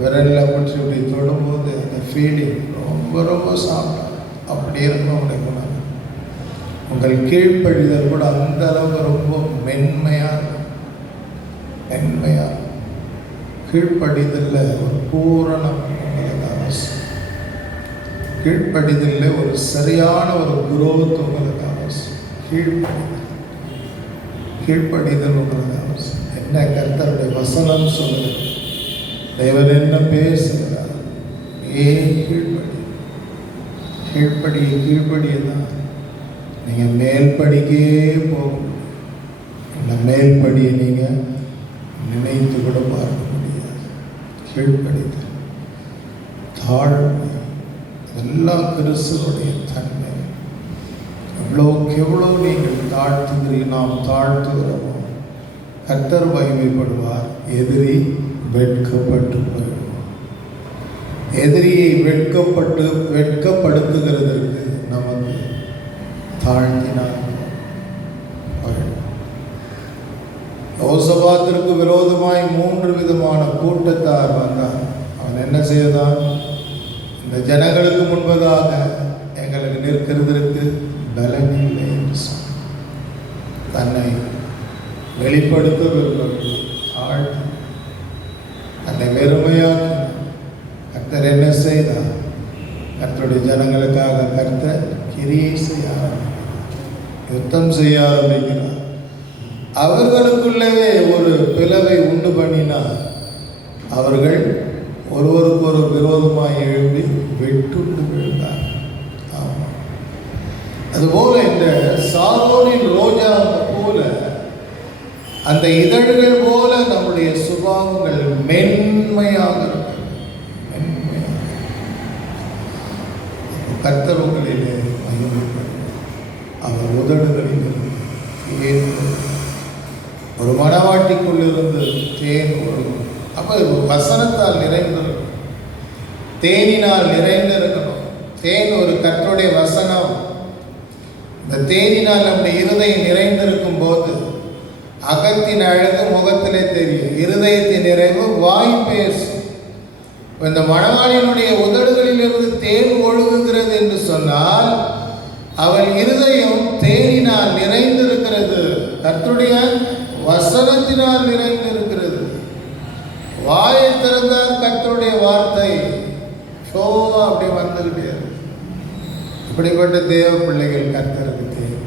விரலில் பற்றி இப்படி தொடும்போது அந்த ஃபீலிங் ரொம்ப ரொம்ப சாப்பிட்டா அப்படி இருக்கும். உடைய குணம், உங்கள் கீழ்ப்படிதல் கூட அந்த அளவுக்கு ரொம்ப மென்மையாக கீழ்ப்படிதலில் ஒரு பூரணம் உங்களுக்கு அவசியம். கீழ்ப்படிதலில் ஒரு சரியான ஒரு குரோத் உங்களுக்கு அவசியம். கீழ்ப்படிதல் உங்களுக்கு அவசியம். என்ன கர்த்தருடைய வசனம் சொல்லுகிறது, தேவன் என்ன பேசுகிறார், ஏன் கீழ்ப்படியை தான் நீங்கள் மேல்படிக்கே போகும். இந்த மேல்படியை நீங்கள் நினைத்து கூட பார்க்க முடியாது. கீழ்ப்படிதல், தாழ்மை, இதெல்லாம் கிறிஸ்துவுடைய தன்மை. எவ்வளோ நீங்கள் தாழ்த்துகிறீர்கள், நாம் தாழ்த்துகிறோமோ கர்த்தர் மகிமைப்படுவார். எதிரி வெட்கப்பட்டு போயிடுவார். எதிரியை வெட்கப்படுத்துகிறதற்கு நமக்கு தாழ்த்தினார். யோசபாத்திற்கு விரோதமாய் 3 விதமான கூட்டத்தார் வந்தார். அவன் என்ன செய்தான்? இந்த ஜனங்களுக்கு முன்பதாக எங்களுக்கு நிற்கிறதற்கு பலனில்லை என்று சொன்னான். தன்னை வெளிப்படுத்த விரும்பவில்லை, தாழ்த்தி தன்னை வெறுமையாக்கி கர்த்தர் என்ன செய்தார்? யுத்தம் செய்ய ஆரம்பிக்கிறார். அவர்களுக்குள்ளவே ஒரு பிளவை உண்டு பண்ணினார். அவர்கள் ஒருவருக்கு விரோதமாக எழும்பி வெட்டுண்டு விழுந்தார். ஆமாம், அதுபோல இந்த சாரோனின் ரோஜா போல அந்த இதழ்கள் போல நம்முடைய சுபாவங்கள் மென்மையாக இருக்கும். கர்த்தர் உங்களிலே மகிமைப்படுவார். அவர் உதடுகளில் ஒரு மணவாட்டிக்குள்ளிருந்து தேன் ஒழுகும். அப்போ வசனத்தால் நிறைந்திருக்கும், தேனினால் நிறைந்திருக்கணும். தேன் ஒரு கர்த்தருடைய வசனம். இந்த தேனினால் நம்முடைய இருதயம் நிறைந்திருக்கும் போது அகத்தின் அழகு முகத்திலே தெரியும், இருதயத்தின் நிறைவு வாய் பேசும். இந்த மணவாளியினுடைய உதடுகளில் இருந்து தேன் ஒழுகுகிறது என்று சொன்னால் அவள் இருதயம் தேனினால் நிறைந்திருக்கிறது, கர்த்தருடைய வசனத்தினால் நிறைந்திருக்கிறது. வாயை திறந்தால் கர்த்தருடைய வார்த்தை ஷோவா அப்படி வந்துகிட்டே. இப்படிப்பட்ட தேவ பிள்ளைகள் கர்த்தருக்கு தேவை.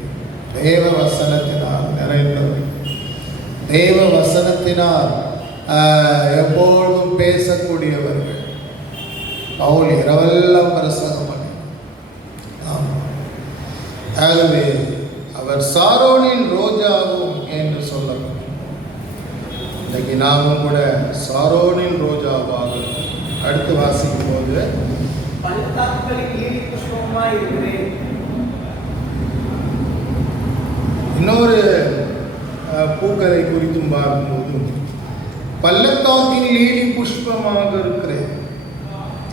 தேவ வசனத்தினால் நிறைந்தவர், தேவ வசனத்தினால் எப்பொழுதும் பேசக்கூடியவர்கள். பவுல் இரவெல்லாம் பிரசங்கம் பண்ணி. ஆமாம், ஆகவே அவர் சாரோனின் ரோஜாவும் என்று சொல்லப்படும். இன்றைக்கு நாமும் கூட சாரோனின் ரோஜாவாக. அடுத்து வாசிக்கும் போது இன்னொரு பூக்களை குறித்தும் பார்க்கும்போது பள்ளத்தாக்கின் லீலி புஷ்பமாக இருக்கிறேன்.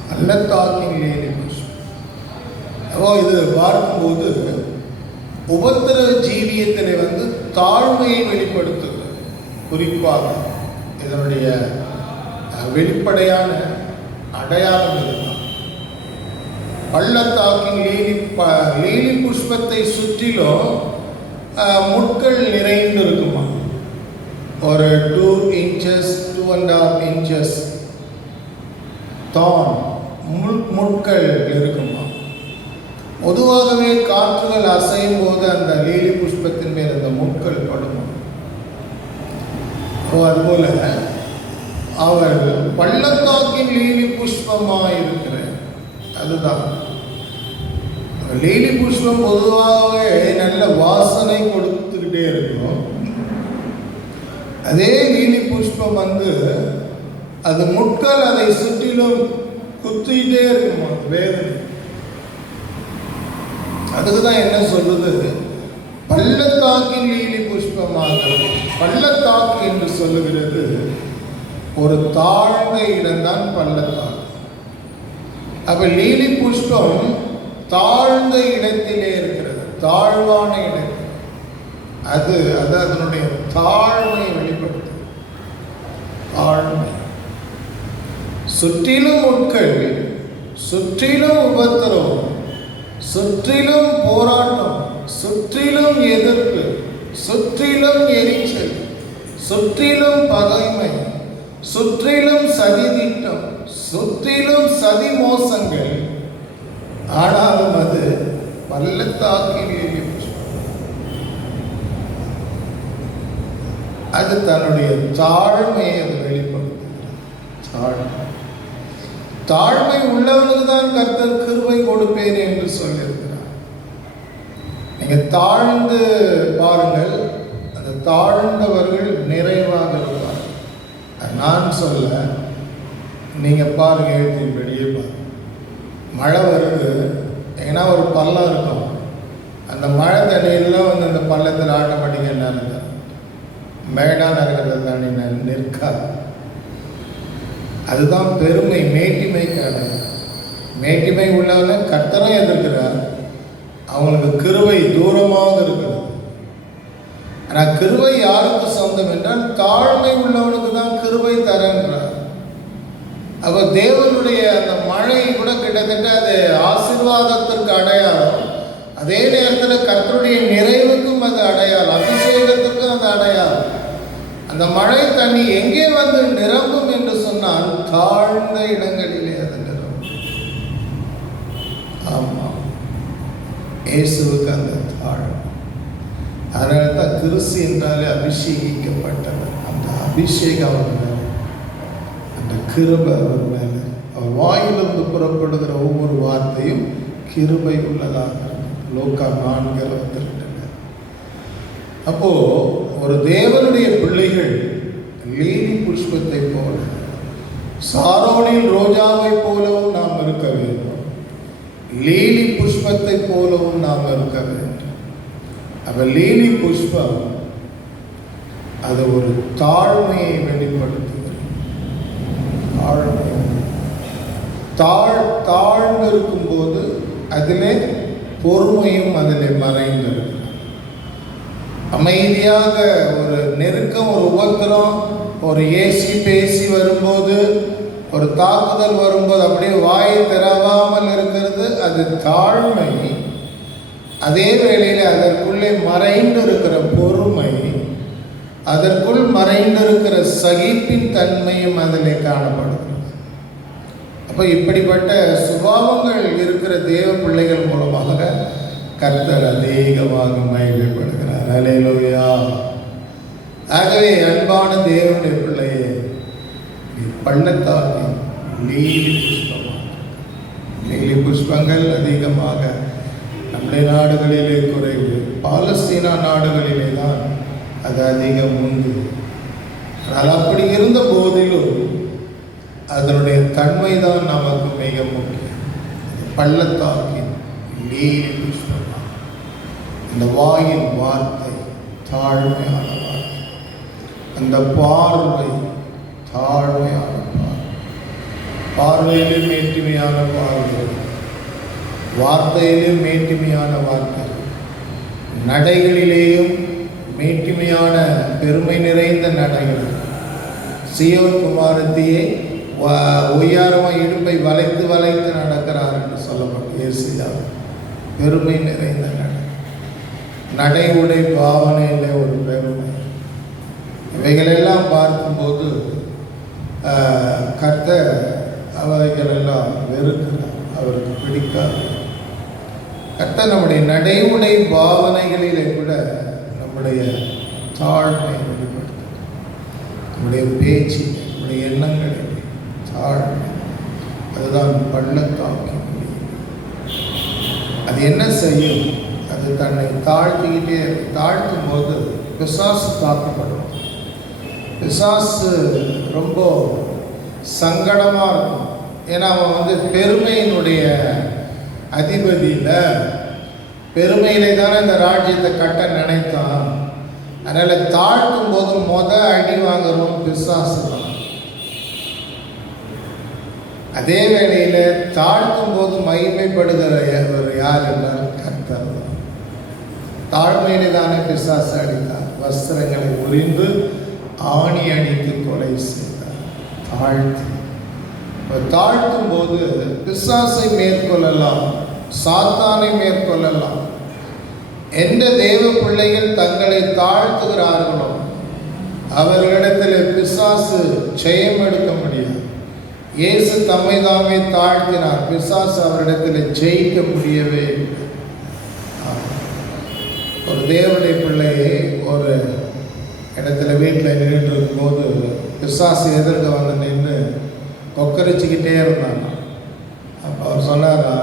பள்ளத்தாக்கின் லீலி புஷ்பம். இது பார்க்கும்போது உபத்திர ஜீவியத்தில் தாழ்மையை வெளிப்படுத்துகிறது. குறிப்பாக இதனுடைய வெளிப்படையான அடையாளம் இதுதான். பள்ளத்தாக்கின் லீலி புஷ்பத்தை சுற்றிலும் முட்கள் நிறைந்து இருக்குமா. ஒரு 2 inches 2.5 inches தான் முட்கள் இருக்குமா. பொதுவாகவே காற்றுகள் அசையும் போது அந்த லீலி புஷ்பத்தின் மேல் அந்த முட்கள் படுமா. அதுபோல அவர்கள் பள்ளத்தாக்கின் லீலி புஷ்பமாக இருக்கிற அதுதான். லீலி புஷ்பம் பொதுவாகவே நல்ல வாசனை கொடுத்துக்கிட்டே இருக்கும். அதே லீலி புஷ்பம் அது முட்கள் அதை சுற்றிலும் குத்திக்கிட்டே இருக்குமா, வேதனை. அதுக்கு தான் என்ன சொல்லுது, பள்ளத்தாக்கின் லீலி புஷ்பமாக. பள்ளத்தாக்கு என்று சொல்லுகிறது ஒரு தாழ்ந்த இடம்தான் பள்ளத்தாக்கு. அப்ப லீலி புஷ்பம் தாழ்ந்த இடத்திலே இருக்கிறது, தாழ்வான இடத்தில். அது அதனுடைய தாழ்மையை வெளிப்படுத்து. தாழ்மை. சுற்றிலும் முட்கள், சுற்றிலும் உபத்திரவம், சுற்றிலும் போராட்டம், சுற்றிலும் எதிர்ப்பு, சுற்றிலும் எரிச்சல், சுற்றிலும் பகைமை, சுற்றிலும் சதி திட்டம், சுற்றிலும் சதி மோசங்கள். ஆனாலும் அது பள்ளத்தாக்கில் அது தன்னுடைய தாழ்மையை வெளிப்படுத்துகிறது. தாழ்மை உள்ளவனுக்கு தான் கர்த்தர் கிருபை கொடுப்பேன் என்று சொல்லியிருக்கிறார். நீங்க தாழ்ந்து பாருங்கள், அந்த தாழ்ந்தவர்கள் நிறைவாக இருப்பார். நான் சொல்ல, நீங்க பாருங்க, எழுத்தின்படியே பாருங்க. மழை வருது, ஏன்னா ஒரு பள்ளம் இருக்கும். அந்த மழை தண்ணியெல்லாம் அந்த பள்ளத்தில் ஆட்டோமேட்டிக்காக என்ன இருக்கும், மேடான இருக்கிறத தண்ணி நிற்காது. அதுதான் பெருமை, மேட்டிமைக்கு அடையாளம். மேட்டிமை உள்ளவன கர்த்தரை எதிர்க்கிறார், அவங்களுக்கு கிருபை தூரமாக இருக்கிறது. ஆனால் கிருபை யாருக்கு சொந்தம் என்றால் தாழ்மை உள்ளவனுக்கு தான் கிருபை தரன்றார். அப்போ தேவனுடைய அந்த மழை கூட கிட்டத்தட்ட அது ஆசீர்வாதத்திற்கு அடையாளம், அதே நேரத்தில் கர்த்தருடைய நிறைவுக்கும் அது அடையாளம், அபிஷேகத்துக்கும் அது அடையாளம். அந்த மழை தண்ணி எங்கே நிரம்பும் என்று சொன்னால் தாழ்ந்த இடங்களிலே அது நிரம்பும். ஆமாம், இயேசுவுக்கு அந்த தாழ்வு. அதனால தான் கிறிஸ்து என்றாலே அபிஷேகிக்கப்பட்டவர். அந்த அபிஷேகம் அவர் மேலே, அந்த கிருபை அவர் மேலே, அவர் வாயிலிருந்து புறப்படுகிற ஒவ்வொரு வார்த்தையும் கிருபை உள்ளதாக லோக்கா 4:22. அப்போ ஒரு தேவனுடைய பிள்ளைகள் லீலி புஷ்பத்தை போல, சாரோனில் ரோஜாவை போலவும் நாம் இருக்க வேண்டும், லீலி புஷ்பத்தை போலவும் நாம் இருக்க வேண்டும். அப்ப லீலி புஷ்பம் அது ஒரு தாழ்மையை வெளிப்படுத்துகிறது. தாழ்ந்து இருக்கும்போது அதிலே பொறுமையும் அதிலே மறைந்திருக்கு. அமைதியாக ஒரு நெருக்கம், ஒரு உபத்திரம், ஒரு ஏசி பேசி வரும்போது, ஒரு தாக்குதல் வரும்போது அப்படியே வாயை திறவாமல் இருக்கிறது, அது தாழ்மை. அதே வேளையில் அதற்குள்ளே மறைந்து இருக்கிற பொறுமை, அதற்குள் மறைந்திருக்கிற சகிப்பின் தன்மையும் அதிலே காணப்படுகிறது. அப்போ இப்படிப்பட்ட சுபாவங்கள் இருக்கிற தேவ பிள்ளைகள் மூலமாக கர்த்தர் அதிகமாக மகிமைப்படுகிறார். அல்லேலூயா. ஆகவே அன்பான தேவனுடைய பிள்ளையே, நீ பள்ளத்தாக்கி லீலி புஷ்பமாக, லீலி புஷ்பங்கள் அதிகமாக நம்முடைய நாடுகளிலே குறைவு, பாலஸ்தீனா நாடுகளிலே தான் அது அதிகம் உண்டு. ஆனால் அப்படி இருந்த போதிலும் அதனுடைய தன்மை தான் நமக்கு மிக முக்கியம். பள்ளத்தாக்கி லீலி புஷ்பமாக, அந்த வாயின் வார்த்தை தாழ்மையான வார்த்தை, அந்த பார்வை தாழ்மையான பார்வை, பார்வையிலும் மேட்டுமையான பார்வை, வார்த்தையிலும் மேட்டுமையான வார்த்தை, நடைகளிலேயும் மேட்டுமையான பெருமை நிறைந்த நடைகள். சீயோன் குமாரத்தியை உயரமாக இடுப்பை வளைத்து வளைத்து நடக்கிறார் என்று சொல்லப்பட்ட ஏசியா பெருமை நிறைந்த நடை, நடை உடை பாவனையில் ஒரு பெருமை. இவைகளெல்லாம் பார்க்கும்போது கர்த்தர் அவைகளெல்லாம் வெறுக்கிறார், அவருக்கு பிடிக்காது. கர்த்தர் நம்முடைய நடை உடை பாவனைகளிலே கூட நம்முடைய தாழ்மை வெளிப்படுத்தும். நம்முடைய பேச்சு, நம்முடைய எண்ணங்களில் தாழ்மை, அதுதான் பள்ளத்தாக்கி முடியும். அது என்ன செய்யும்? அது தன்னை தாழ்த்தும் போது பிசாசு தாக்கப்படும். பிசாசு ரொம்ப சங்கடமாக இருக்கும். ஏன்னா அவன் பெருமையினுடைய அதிபதியில், பெருமையிலே தானே இந்த ராஜ்யத்தை கட்ட நினைத்தான். அதனால் தாழ்த்தும் போது அடி வாங்குறோம் பிசாசு தான். அதே வேளையில் தாழ்த்தும் போது மகிமைப்படுகிறவர் யார் என்றால் கர்த்தர் தான். தாழ்மையிலே தானே பிசாசு அடித்தார், வஸ்திரங்களை உரிந்து ஆணி அடித்து கொலை செய்தார். தாழ்த்தும் போது பிசாசை மேற்கொள்ளலாம், சாத்தானை மேற்கொள்ளலாம். எந்த தேவ பிள்ளைகள் தங்களை தாழ்த்துகிறார்களோ அவர்களிடத்தில் பிசாசு ஜெயம் எடுக்க முடியாது. இயேசு தம்மை தாமே தாழ்த்தினார், பிசாசு அவரிடத்தில் ஜெயிக்க முடியவே இல்லை. ஒரு தேவனுடைய பிள்ளையை ஒரு இடத்துல வீட்டில் நின்றுட்டு இருக்கும்போது பிசாசு எதிர்க்க வந்து நின்று கொக்கரிச்சிக்கிட்டே இருந்தாங்க. அப்போ அவர் சொன்னாரா,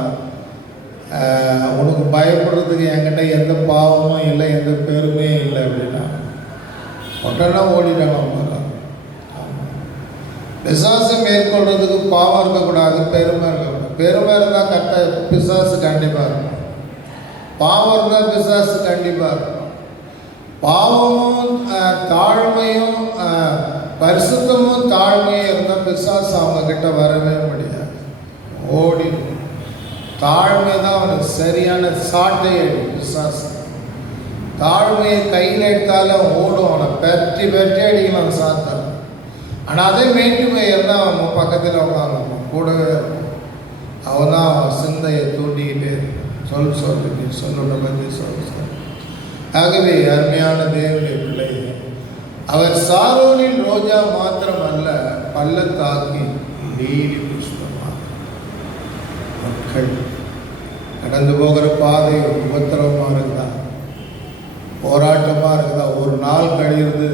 உனக்கு பயப்படுறதுக்கு என்கிட்ட எந்த பாவமும் இல்லை, எந்த பெருமையும் இல்லை அப்படின்னா. உடனே ஓடிட்டாங்க. பிசாசை மேற்கொள்றதுக்கு பாவம் இருக்கக்கூடாது, பெருமை இருக்கக்கூடாது. பெருமை இருந்தால் கரெக்டாக பிசாசு கண்டிப்பாக இருக்கும், பாவம் இருந்தால் பிசாசு கண்டிப்பாக இருக்கும். பாவமும் தாழ்மையும் பரிசுத்தமும் தாழ்மையும் இருந்தால் பிசாசு அவங்கக்கிட்ட வரவே முடியாது, ஓடிடும். தாழ்மை தான் அவனுக்கு சரியான சாட்டையை. பிசாசு தாழ்மையை கையில் எடுத்தாலும் ஓடும், அவனை பெற்றி அடிக்கலாம் சாத்தான். ஆனால் அதே மேட்டுமை இருந்தால் அவன் பக்கத்தில் உட்காந்து கூடவே இருக்கும். அவன் தான் அவன் சிந்தையை தூண்டிக்கிட்டே சொல்லி சொல்லோட பற்றி சொல்ல. ஆகவே அருமையான தேவனுடைய பிள்ளைகள், அவர் சாரோனில் ரோஜா மாத்திரமல்ல, பள்ளத்தாக்கி லீலி புஷ்பமாக. மக்கள் கடந்து போகிற பாதை உபத்திரவமாக இருந்தால், போராட்டமாக இருக்குதா, ஒரு நாள் கழியுறது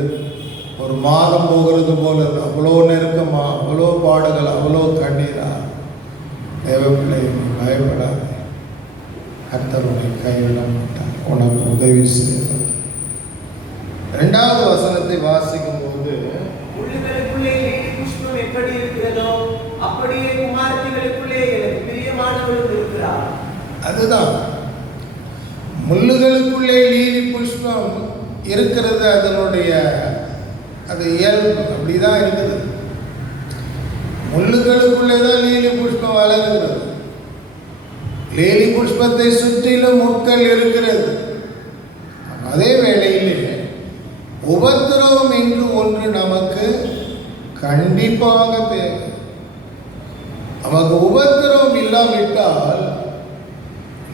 ஒரு மாதம் போகிறது போல இருக்கு. அவ்வளோ நெருக்கமா, அவ்வளோ பாடுகள், அவ்வளோ கண்ணீரா. தேவப்பிள்ளை பயப்படாது, கர்த்தர் உன்னை கைவிட மாட்டார், உனக்கு உதவி செய்வார். 2வது வசனத்தை வாசிக்கும் போது, முள்ளுகளுக்குள்ளே லீலி புஷ்பம் எப்படி இருக்கிறதோ அப்படியே குமாரத்திகளுக்குள்ளே எனக்கு பிரியமானவளும் இருக்கிறார். அதுதான் முள்ளுகளுக்குள்ளே லீலி புஷ்பம் இருக்கிறது. அதனுடைய அது இயல்பு அப்படிதான் இருக்குது. முள்ளுகளுக்குள்ளே தான் லீலி புஷ்பம் வளர்கிறது. லீலி புஷ்பத்தை சுற்றிலும் முட்கள் இருக்கிறது. அதே வேளையிலே உபத்திரவம் என்று ஒன்று நமக்கு கண்டிப்பாக தேவை. நமக்கு உபத்திரவம் இல்லாவிட்டால்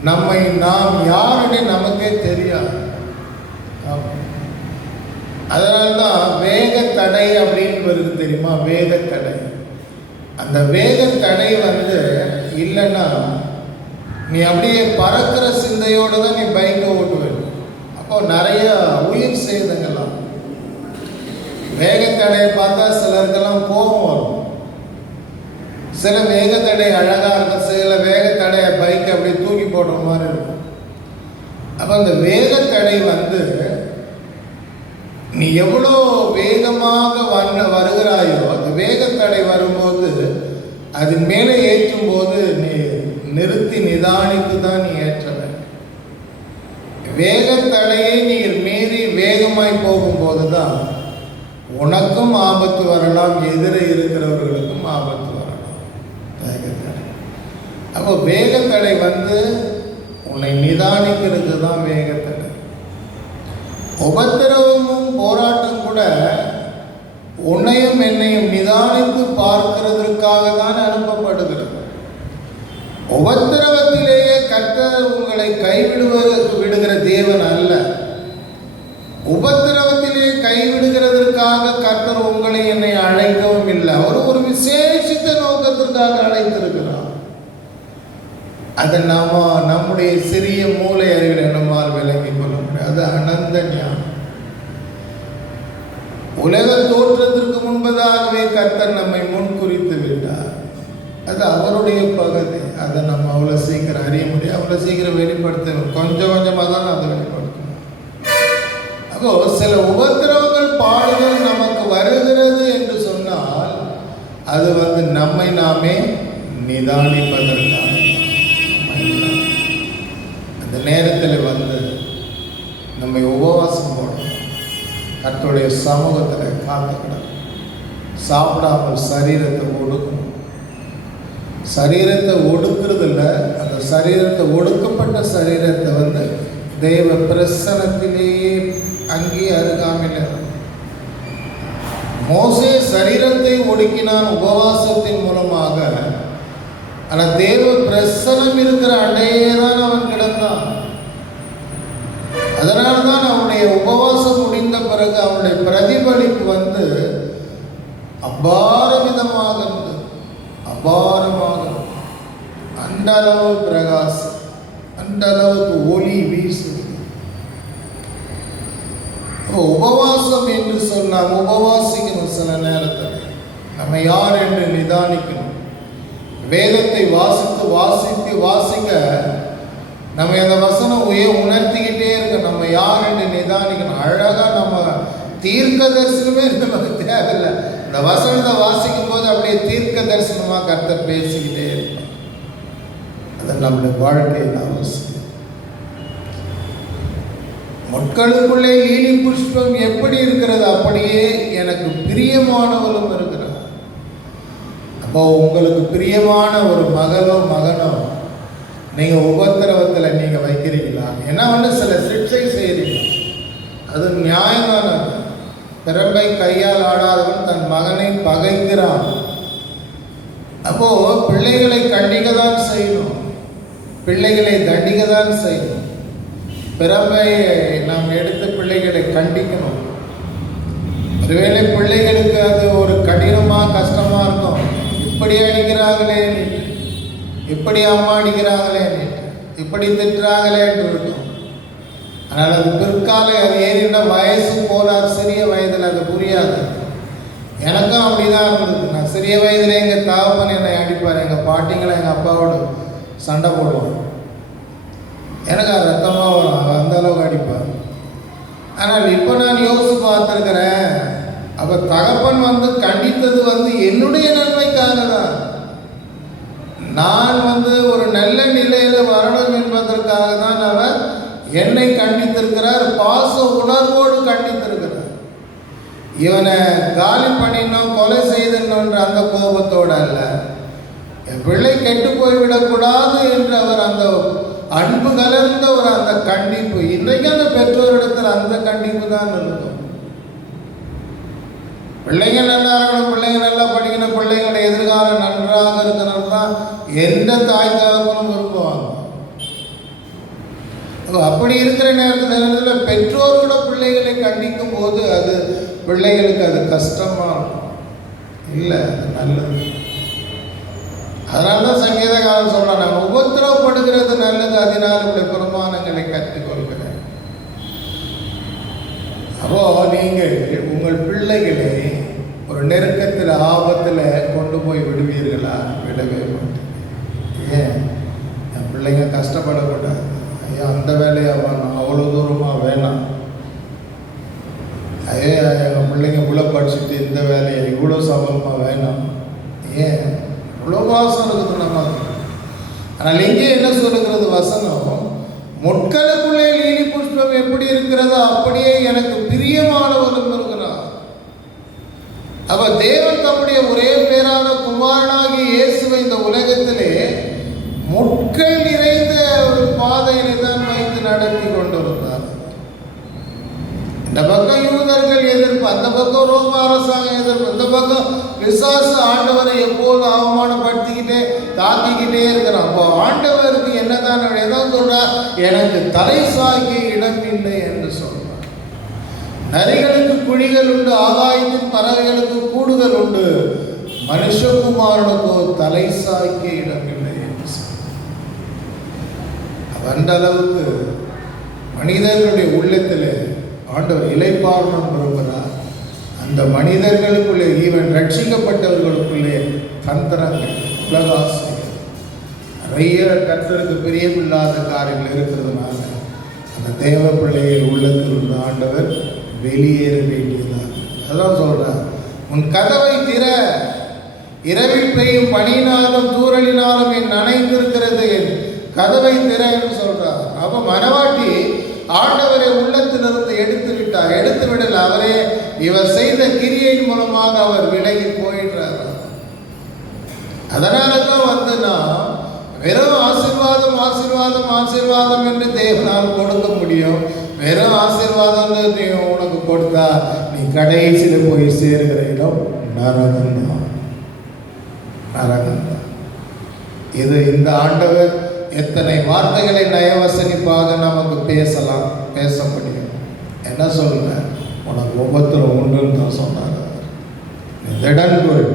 நாம் யாருன்னு நமக்கே தெரியாது. அதனால்தான் வேக தடை அப்படின்னு வருது தெரியுமா? வேக தடை. அந்த வேக தடை இல்லைன்னா நீ அப்படியே பறக்கிற சிந்தையோடு தான் நீ பைக்கை ஓட்டுவேன். அப்போ நிறைய உயிர் சேதங்கள்லாம். வேகத்தடையை பார்த்தா சிலருக்கெல்லாம் கோபம் வரும். சில வேகத்தடை அழகாக இருக்கும், சில வேகத்தடையை பைக்கை அப்படியே தூக்கி போடுற மாதிரி இருக்கும். அப்போ அந்த வேகத்தடை நீ எவ்வளோ வேகமாக வருகிறாயோ, அந்த வேகத்தடை வரும்போது அதன் மேலே ஏற்றும் போது நீ நிறுத்தி நிதானித்து தான் நீ ஏற்ற வேண்டும். வேகத்தடையை நீ மீறி வேகமாய் போகும்போது தான் உனக்கும் ஆபத்து வரலாம், எதிரே இருக்கிறவர்களுக்கும் ஆபத்து வரலாம். வேகத்தடை. அப்போ வேகத்தடை உன்னை நிதானிக்கிறது தான் வேகத்தடை. உபத்திரவமும் போராட்டம் கூட உன்னையும் என்னையும் நிதானித்து பார்க்கிறதற்காக தான் அனுப்பப்படுகிறது. உபத்திரவத்திலேயே கர்த்தர் உங்களை விடுகிற தேவன் அல்ல. உபத்திரவத்திலே கைவிடுகிறதற்காக கர்த்தர் உங்களை என்னை அழைக்கவும் இல்லை. அவர் ஒரு விசேஷித்த நோக்கத்திற்காக அழைத்திருக்கிறார். அதை நம்முடைய சிறிய மூளை அறிவில் நம்மால் விளங்கிக் கொள்ள முடியாது. அது அனந்த ஞானம். உலக தோற்றத்திற்கு முன்பதாகவே கர்த்தர் நம்மை முன்குறித்து விட்டார். அது அவருடைய பகுதி. அதை நம்ம அவ்வளோ சீக்கிரம் அறிய முடியும், அவ்வளோ சீக்கிரம் வெளிப்படுத்த கொஞ்சம் கொஞ்சமாக தான் அதை வெளிப்படுத்தணும். அப்போ சில உபத்திரவங்கள் பாடுகள் நமக்கு வருகிறது என்று சொன்னால் அது நம்மை நாமே நிதானிப்பதற்காக. அந்த நேரத்தில் நம்மை உபவாசம் போடணும், கர்த்தருடைய சமூகத்தில் காத்துக்கிடணும், சாப்பிடாமல் சரீரத்தை ஒடுக்கணும். சரீரத்தை ஒடுக்கிறதில்ல, அந்த சரீரத்தை ஒடுக்கப்பட்ட சரீரத்தை தெய்வ பிரசனத்திலேயே அங்கே அருகாமையில். மோசே சரீரத்தை ஒடுக்கினான் உபவாசத்தின் மூலமாக. ஆனால் தேவ பிரசனம் இருக்கிற அண்டையே தான் அவன் கிடந்தான். அதனால தான் அவனுடைய உபவாசம் முடிந்த பிறகு அவனுடைய பிரதிபலிப்பு அபார விதமாக இருந்தது. அபாரமாக அந்த அளவு பிரகாசம், அந்த அளவுக்கு ஒளி வீசுது. உபவாசம் என்று சொன்னால் உபவாசிக்கணும். சில நேரத்தில் நம்ம யார் என்று நிதானிக்கணும். வேதத்தை வாசிக்க நம்ம அந்த வசனம் உணர்த்திக்கிட்டே இருக்க. நம்ம யார் என்று நிதானிக்கணும். அழகாக நம்ம தீர்க்க தரிசனமே நமக்கு தேவையில்லை. இந்த வசனத்தை வாசிக்கும் போது அப்படியே தீர்க்க தரிசனமாக கர்த்தர் பேசிக்கிட்டே இருப்பார். அது நம்முடைய வாழ்க்கையில் அவசியம். முட்களுக்குள்ளே லீலி புஷ்பம் எப்படி இருக்கிறது, அப்படியே எனக்கு பிரியமானவளும் இருக்கிறார். அப்போ உங்களுக்கு பிரியமான ஒரு மகனோ நீங்கள் உபத்திரவத்தில் நீங்கள் வைக்கிறீங்களா? ஏன்னா சில சிக்ஷை செய்கிறீங்க, அது நியாயமானது. பிறப்பை கையால் ஆடாதவன் தன் மகனை பகைக்கிறான். அப்போ பிள்ளைகளை கண்டிக்க தான் செய்யணும், பிள்ளைகளை தண்டிக்க தான் செய்யணும். பிறப்பை நாம் எடுத்து பிள்ளைகளை கண்டிக்கணும். ஒருவேளை பிள்ளைகளுக்கு அது ஒரு கடினமாக கஷ்டமாக இருக்கும். இப்படி அடிக்கிறாங்களே, இப்படி அம்மா அடிக்கிறாங்களே, இப்படி திட்டுறாங்களேன்னு இருக்கும். ஆனால் அது பிற்கால அது ஏறின வயசு போனார், சிறிய வயதில் அது புரியாது. எனக்கும் அப்படிதான் இருந்தது. நான் சிறிய வயதில் எங்கள் தகப்பன் என்னை அடிப்பார், எங்கள் பாட்டிங்களை எங்கள் அப்பாவோடு சண்டை போடுவார். எனக்கு அது ரத்தமாக வரும், அந்த அளவுக்கு அடிப்பார். ஆனால் இப்போ நான் யோசித்து பார்த்துருக்கிறேன், அப்போ தகப்பன் கண்டித்தது என்னுடைய நன்மைக்காக தான். நான் ஒரு நல்ல நிலையில் வரணும் என்பதற்காக தான் அவர் என்னை கண்டித்திருக்கிறார். பாச உணர்வோடு கண்டித்திருக்கிறார். இவனை காலி பண்ணினோம், கொலை செய்தோன்ற அந்த கோபத்தோடு அல்ல, என் பிள்ளை கெட்டு போய்விடக்கூடாது என்று அவர் அந்த அன்பு கலர்ந்த அந்த கண்டிப்பு. இன்றைக்கு அந்த பெற்றோரிடத்தில் அந்த கண்டிப்பு தான் இருக்கும். பிள்ளைங்க நல்லா இருக்கணும், பிள்ளைங்க நல்லா படிக்கணும், பிள்ளைங்களோட எதிர்காலம் நன்றாக இருக்கணும் தான் எந்த தாய் தகப்பனும் விரும்புவாங்க. அப்படி இருக்கிற நேரத்தில் பெற்றோரோட பிள்ளைகளை கண்டிக்கும் போது அது பிள்ளைகளுக்கு அது கஷ்டமா இருக்கும். இல்லை, அது நல்லது. அதனால தான் சங்கீதக்காரன் சொல்றான், நான் உபத்திரவப்படுகிறது நல்லது, அதனால் உடைய பிரமாணங்களை கற்றுக்கொள்கிறேன். அப்போ நீங்கள் உங்கள் பிள்ளைகளை ஒரு நெருக்கத்தில் ஆபத்தில் கொண்டு போய் விடுவீர்களா? விடவே மாட்டேன். ஏன்? என் பிள்ளைங்க கஷ்டப்படக்கூடாது, ஐயா அந்த வேலையை வேணாம், அவ்வளோ தூரமாக வேணாம், ஐயா எங்கள் பிள்ளைங்க இவ்வளோ படிச்சுட்டு இந்த வேலையை இவ்வளோ சபலமாக வேணாம். ஏன்? இவ்வளோ வாசம் இருக்குது நமக்கு. ஆனால் இங்கே என்ன சொல்லுகிறது வசனம்? முட்களுக்குள்ளே லீலி புஷ்பம் எப்படி இருக்கிறதோ அப்படியே எனக்கு பிரியமானவரும் இருக்கிறார். அப்ப தேவன் தம்முடைய ஒரே பேரான குமாரனாகிய இயேசுவை இந்த உலகத்திலே முட்கள் நிறைந்த ஒரு பாதையிலே தான் வைத்து நடத்தி கொண்டிருந்தார். இந்த பக்கம் யூதர்கள் எதிர்ப்பு, அந்த பக்கம் ரோம அரசாங்கம் எதிர்ப்பு, இந்த பக்கம் விசுவாச ஆண்டவரை எப்போதும் அவமானப்படுத்திக்கிட்டே தாக்கிக்கிட்டே இருக்கிறான். அப்போ ஆண்டவருக்கு என்னதான் ஏதோ சொல்றார், எனக்கு தலை சாய்க்க இடம் இல்லை என்று சொல்றார். நரிகளுக்கு குழிகள் உண்டு, ஆகாயத்தின் பறவைகளுக்கு கூடுதல் உண்டு, மனுஷகுமாரனுக்கோ தலை சாய்க்க இடம் இல்லை என்று சொல்றார். அந்த அளவுக்கு மனிதர்களுடைய உள்ளத்தில் ஆண்டவர் இளைப்பாறணும் விரும்புகிறார். அந்த மனிதர்களுக்குள்ளே, ஈவன் ரட்சிக்கப்பட்டவர்களுக்குள்ளே தந்திரங்கள், உலகாசை, நிறைய கர்த்தருக்கு பிரியமில்லாத காரியங்கள் இருக்கிறதுனால அந்த தேவ பிள்ளைகள் உள்ளத்தில் இருந்த ஆண்டவர் வெளியேற வேண்டியதாக. அதான் சொல்றார், உன் கதவை திற, இரவில் பெய்யும் பனியினாலும் தூறலினாலும் என் நனைந்திருக்கிறது, என் கதவை திற என்று சொல்றார். அப்போ மனவாட்டி ஆண்டவரை உள்ளத்திலிருந்து எடுத்து விட்டார். எடுத்து விடல, அவரே இவர் செய்த கிரியையின் மூலமாக அவர் விலகி போயிடுறார். அதனால தான் நான் வெறும் ஆசீர்வாதம் ஆசீர்வாதம் ஆசீர்வாதம் என்று தேவனால் கொடுக்க முடியும். வெறும் ஆசீர்வாதம் நீ உனக்கு கொடுத்தா நீ கடைசியில் போய் சேருகிற இடம் நரகம்தான். நரகம்தான். இது இந்த ஆண்டவர் எத்தனை வார்த்தைகளை நயவசனிப்பாக நமக்கு பேசலாம், பேச முடியும். என்ன சொல்லுங்க, உனக்கு உபத்திரம் உண்டுன்னு தான் சொன்னார். திடன்கொள்,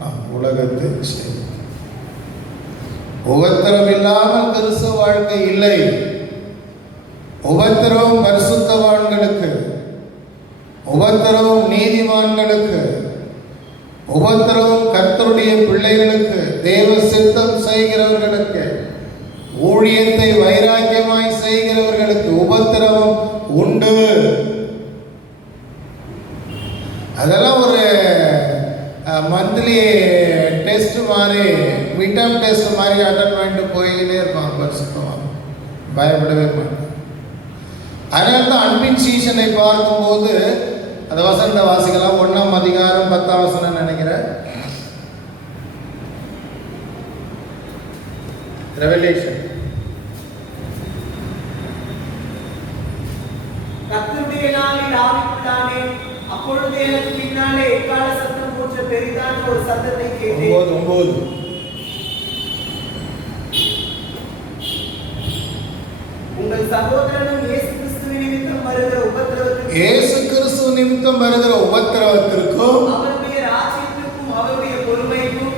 நாம் உலகத்தை செய்வோம். உபத்திரம் இல்லாமல் கிறிஸ்தவ வாழ்க்கை இல்லை. உபத்திரம் பரிசுத்தவான்களுக்கு, உபத்திரம் நீதிமான்களுக்கு, உபத்திரம் கர்த்தருடைய பிள்ளைகளுக்கு, தேவ சித்தம் செய்கிறவர்களுக்கு, ஊழியத்தை வைராக்கியமாய் செய்கிறவர்களுக்கு உபத்திரவம் உண்டு. அதெல்லாம் ஒரு மந்த்லி டெஸ்ட் மாதிரி, மிட்டம் டெஸ்ட் மாதிரி அட்டன் பண்ணிட்டு போய்கிட்டே இருப்பாங்க பரிசுத்தமாக, பயப்படவே மாட்டாங்க. அதனால தான் அன்பின் சீசனை பார்க்கும்போது அந்த வசனத்தை வாசிக்கலாம். 1ஆம் அதிகாரம் 10ஆம் வசனம் நினைக்கிறேன். ரெவலேஷன். கர்த்தருடைய நாளில் ஆவிக்குள்ளானே, அப்பொழுது எனக்கு பின்னாலே எக்கால சத்தம் போன்ற பெரிதான ஒரு சத்தத்தை கேட்டேன். 9 உங்கள் சகோதரனும் இயேசு கிறிஸ்து நிமித்தம் வருகிற உபத்திரவத்திற்கும், இயேசு கிறிஸ்து நிமித்தம் வருகிற உபத்திரவத்திற்கும், அவருடைய ராஜ்யத்திற்கும் அவருடைய பொறுமைக்கும்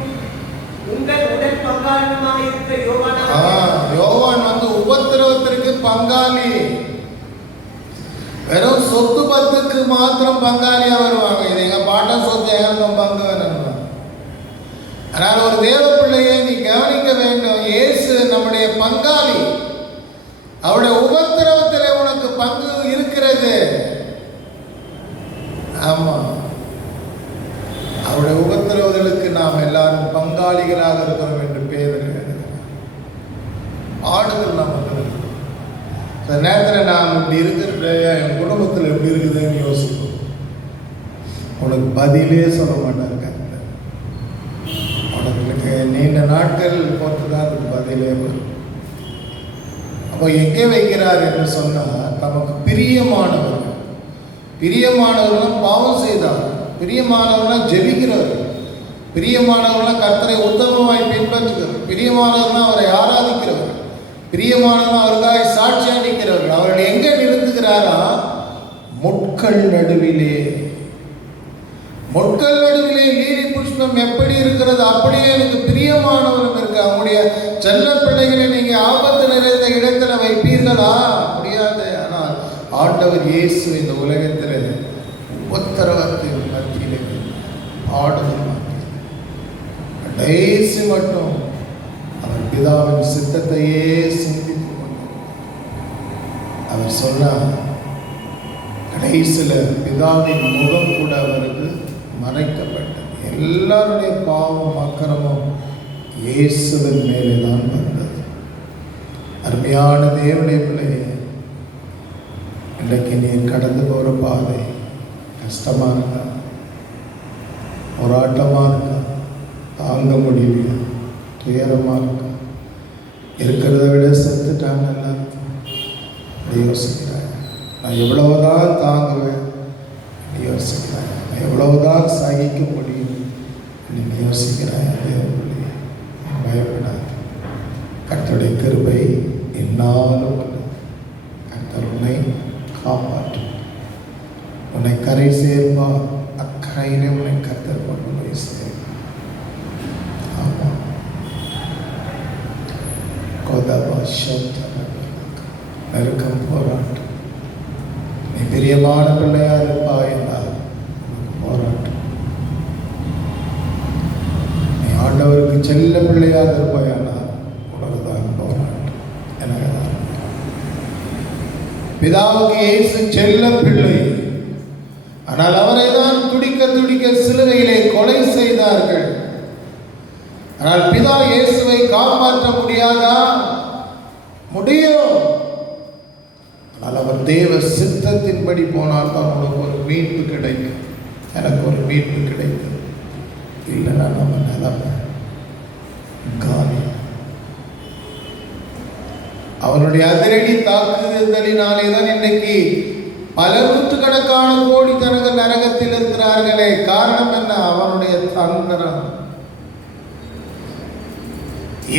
உங்கள் உடன் பங்காளியுமாக இருக்கிற யோவான் உபத்திரவத்திற்கு பங்காளி. வெறும் சொத்து பத்துக்கு மாத்திரம் பங்காளியா வருவாங்க. இது எங்க பாட்டன் சொத்து, எங்களுக்கும் பங்கு வேணும். ஆனால் ஒரு தேவ பிள்ளையை நீ கவனிக்க வேண்டும். இயேசு நம்முடைய பங்காளி. அவருடைய உபத்திரவத்தில் உனக்கு பங்கு இருக்கிறது. ஆமா, அவருடைய உபத்திரவங்களுக்கு நாம் எல்லாரும் பங்காளிகளாக இருக்கிறோம் என்று பேர் ஆடுகள் நாம் இருக்கிறோம். அந்த நேரத்தில் நாம் இப்படி இருக்கிற என் குடும்பத்தில் எப்படி இருக்குதுன்னு யோசிப்போம். உனக்கு பதிலே சொல்ல மாட்டாங்க. உனக்கு நீண்ட நாட்கள் பொறுத்து தான் அதுக்கு பதிலே வரும். அப்போ எங்கே வைக்கிறார் என்று சொன்னால், தமக்கு பிரியமானவர்கள். பிரியமானவர்களும் பாவம் செய்தார், பிரியமானவர்களாம் ஜெபிக்கிறவர்கள், பிரியமானவர்களாம் கர்த்தரை உத்தமமாய் பின்பற்றுகிறவர், பிரியமானவர்களாம் அவரை ஆராதிக்கிறவர்கள், பிரியமானவர்கள் அவருக்காக சாட்சி அளிக்கிறவர்கள். அவர்கள் எங்கே நிறுத்துகிறாரா? முட்கள் நடுவிலே. முட்கள் நடுவிலே லீலி புஷ்பம் எப்படி இருக்கிறது அப்படியே எனக்கு பிரியமானவரும் இருக்கு. அவங்களுடைய செல்ல பிள்ளைகளை நீங்க ஆபத்து நிறைந்த இடத்துல வைப்பீர்களா? முடியாது. ஆனால் ஆண்டவர் இயேசு இந்த உலகத்தில் உத்தரவத்தின் மத்தியிலே ஆடுதல் கடைசி மட்டும் அவர் பிதாவின் சித்தத்தையே சிந்தித்து கொண்டார். அவர் சொன்னார், கடைசியில் பிதாவின் முகம் கூட அவருக்கு மறைக்கப்பட்டது. எல்லாருடைய பாவம் அக்கிரமும் இயேசுவின் மேலே தான் வந்தது. அருமையான தேவனுடைய பிள்ளையே, இன்றைக்கு நீர் கடந்து போகிற பாதை கஷ்டமாக இருக்கா, போராட்டமாக இருக்கா, தாங்க முடியலையா, துயரமாக இருக்கா, இருக்கிறத விட செத்துட்டாங்க யோசிக்கிறாங்க. நான் எவ்வளவுதான் தாங்குவேன் யோசிக்கிறாங்க, நான் எவ்வளவுதான் சகிக்க முடியும் நீங்கள் யோசிக்கிறாங்க. பயப்படாது. கர்த்தருடைய கிருபை என்னாலும் கர்த்தர் உன்னை காப்பாற்றும். உன்னை கரை சேர்ப்பார். அக்கறையிலே உன்னை கர்த்தர் கொண்டு போய் சேர்ப்பார். ஆமாம். கோதபா சோத்தன நெருக்கம் போராட்டம். நீ பிரியமான பிள்ளையா இருப்பா என்றால் போராட்டம். நீ ஆண்டவருக்கு செல்ல பிள்ளையாக இருப்பாயானால் உனக்குதான் போராட்டம். எனக்கு தான் பிதாவுக்கு இயேசு செல்ல பிள்ளை. ஆனால் அவரை தான் துடிக்க துடிக்க சிலுவையிலே கொலை செய்தார்கள். ஆனால் பிதா இயேசுவை காப்பாற்ற முடியாதா? முடியும். ஆனால் அவர் தேவ சித்தத்தின்படி போனால் தான் உனக்கு ஒரு மீட்பு கிடைக்கும். எனக்கு ஒரு மீட்பு கிடைத்தது. இல்லைன்னா நம்ம நிலைமை காலி. அவனுடைய அதிரடி தாக்குதலினாலே தான் இன்றைக்கு பல நூற்றுக்கணக்கான கோடி ஜனங்கள் நரகத்தில் இருக்கிறார்களே. காரணம் என்ன? அவனுடைய தந்திரம்.